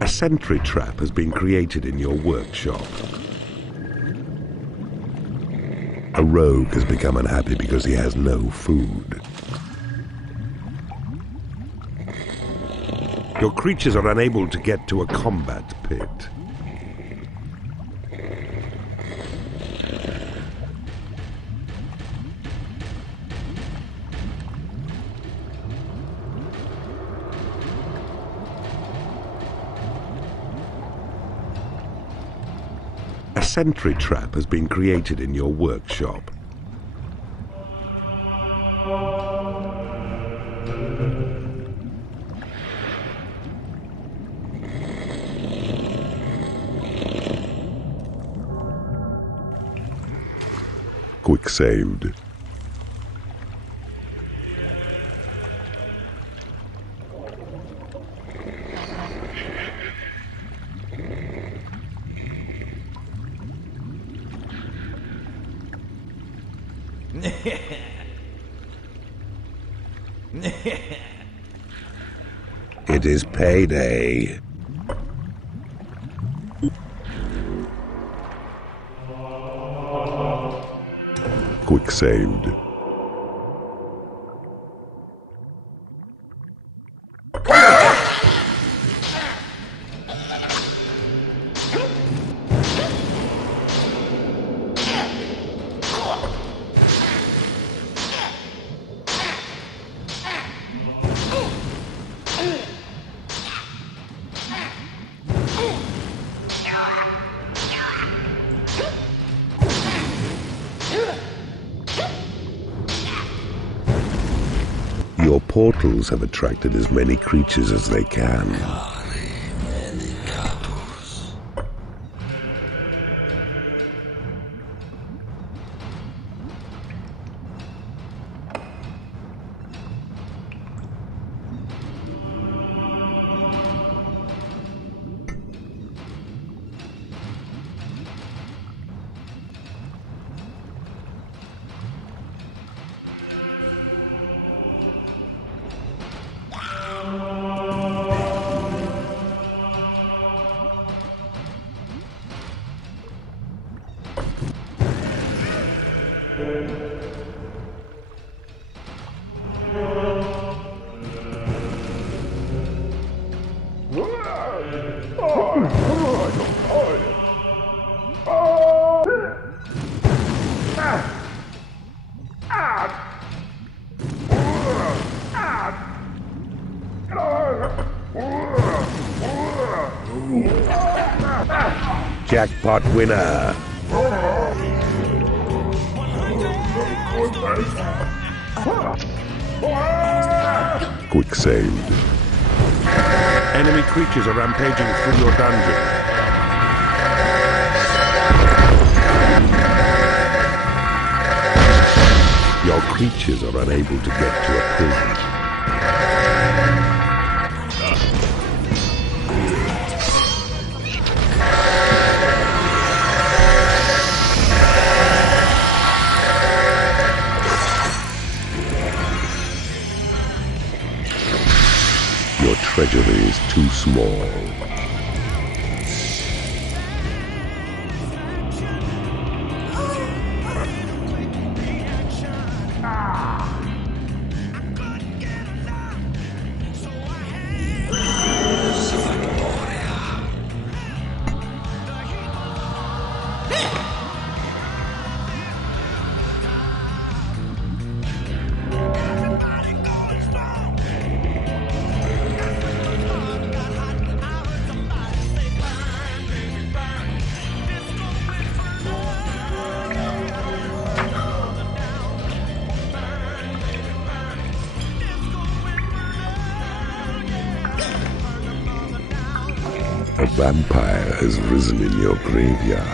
A sentry trap has been created in your workshop. A rogue has become unhappy because he has no food. Your creatures are unable to get to a combat pit. A sentry trap has been created in your workshop. Quick saved. It is payday. Quick saved. Your portals have attracted as many creatures as they can. Jackpot winner! Quick saved. Enemy creatures are rampaging through your dungeon. Your creatures are unable to get to a prison. Your treasury is too small. A vampire has risen in your graveyard.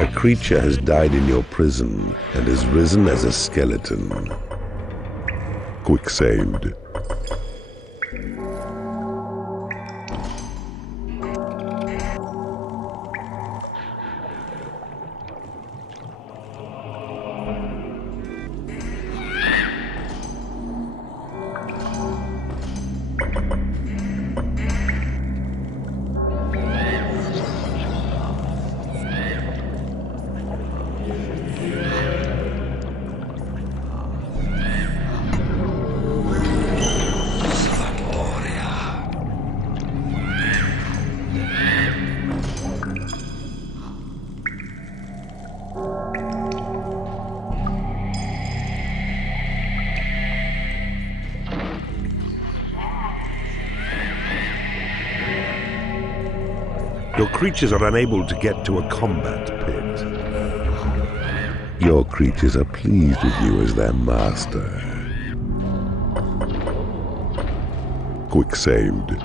A creature has died in your prison and has risen as a skeleton. Quick saved. Your creatures are unable to get to a combat pit. Your creatures are pleased with you as their master. Quick saved.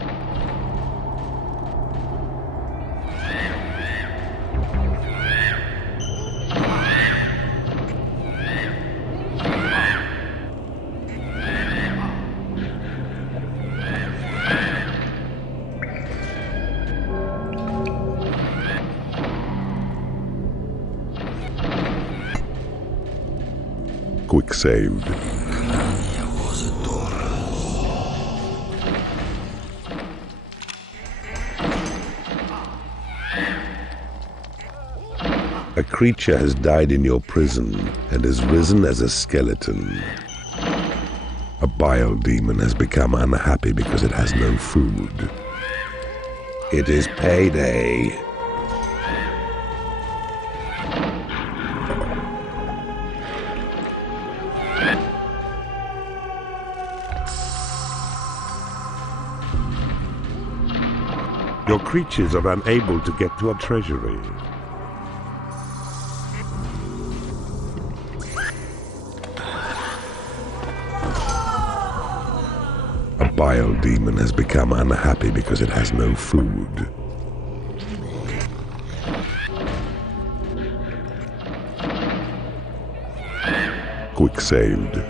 Quick saved. A creature has died in your prison and has risen as a skeleton. A bile demon has become unhappy because it has no food. It is payday. Your creatures are unable to get to a treasury. A bile demon has become unhappy because it has no food. Quick saved.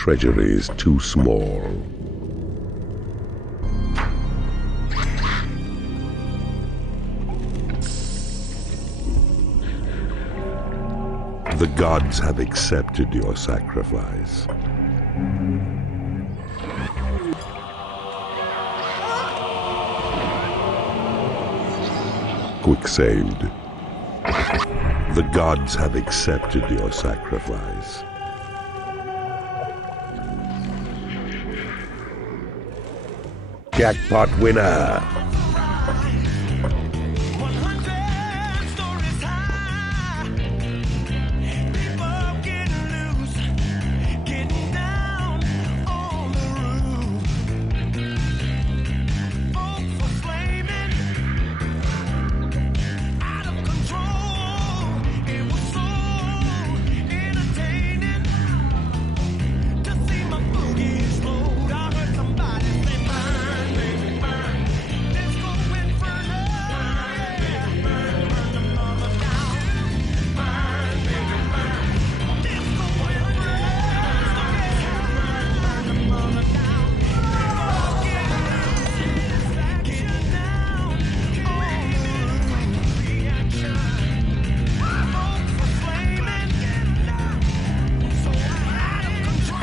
treasury is too small. The gods have accepted your sacrifice. Quick saved. The gods have accepted your sacrifice. Jackpot winner!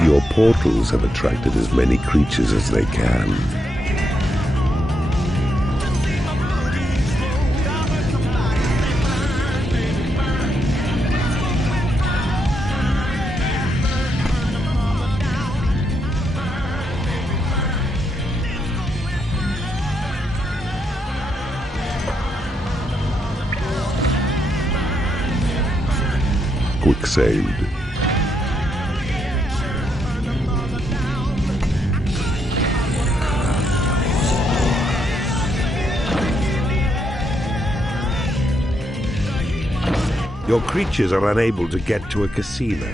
Your portals have attracted as many creatures as they can. Quick saved. Your creatures are unable to get to a casino.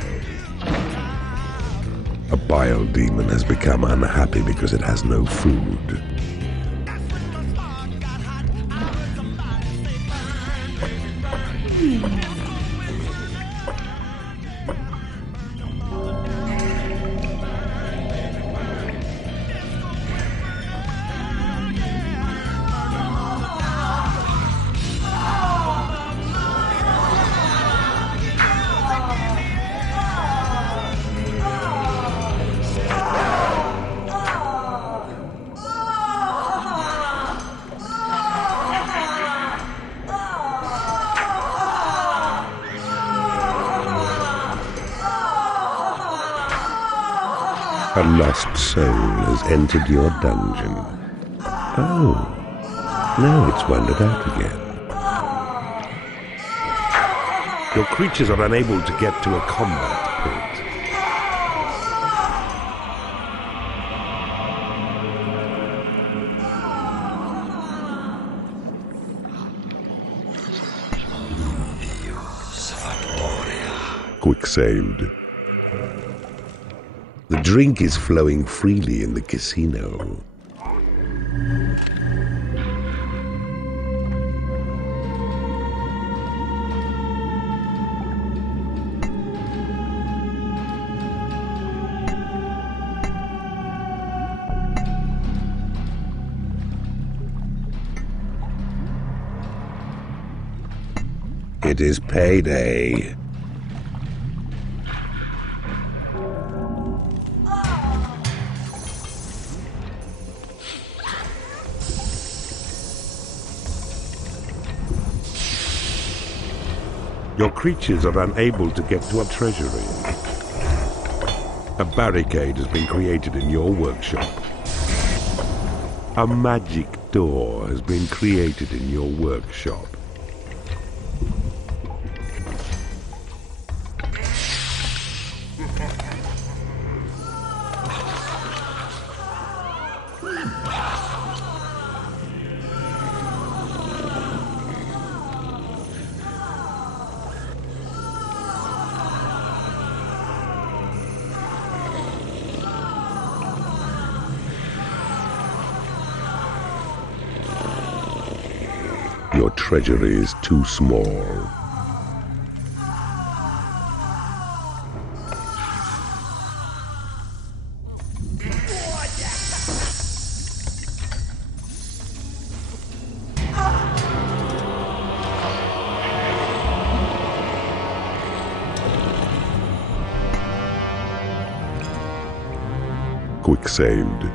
A bile demon has become unhappy because it has no food. A lost soul has entered your dungeon. Oh, now it's wandered out again. Your creatures are unable to get to a combat pit. Quick saved. The drink is flowing freely in the casino. It is payday. Your creatures are unable to get to a treasury. A barricade has been created in your workshop. A magic door has been created in your workshop. Your treasury is too small. Quick saved.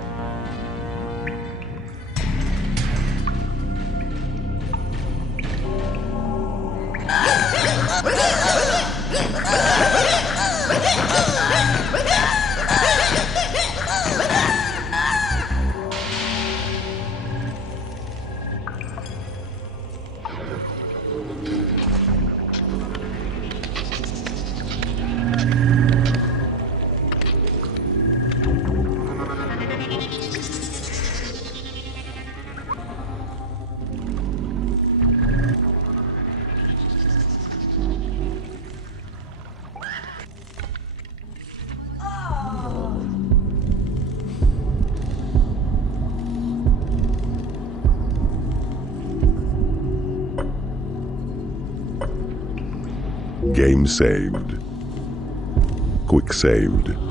Game saved. Quick saved.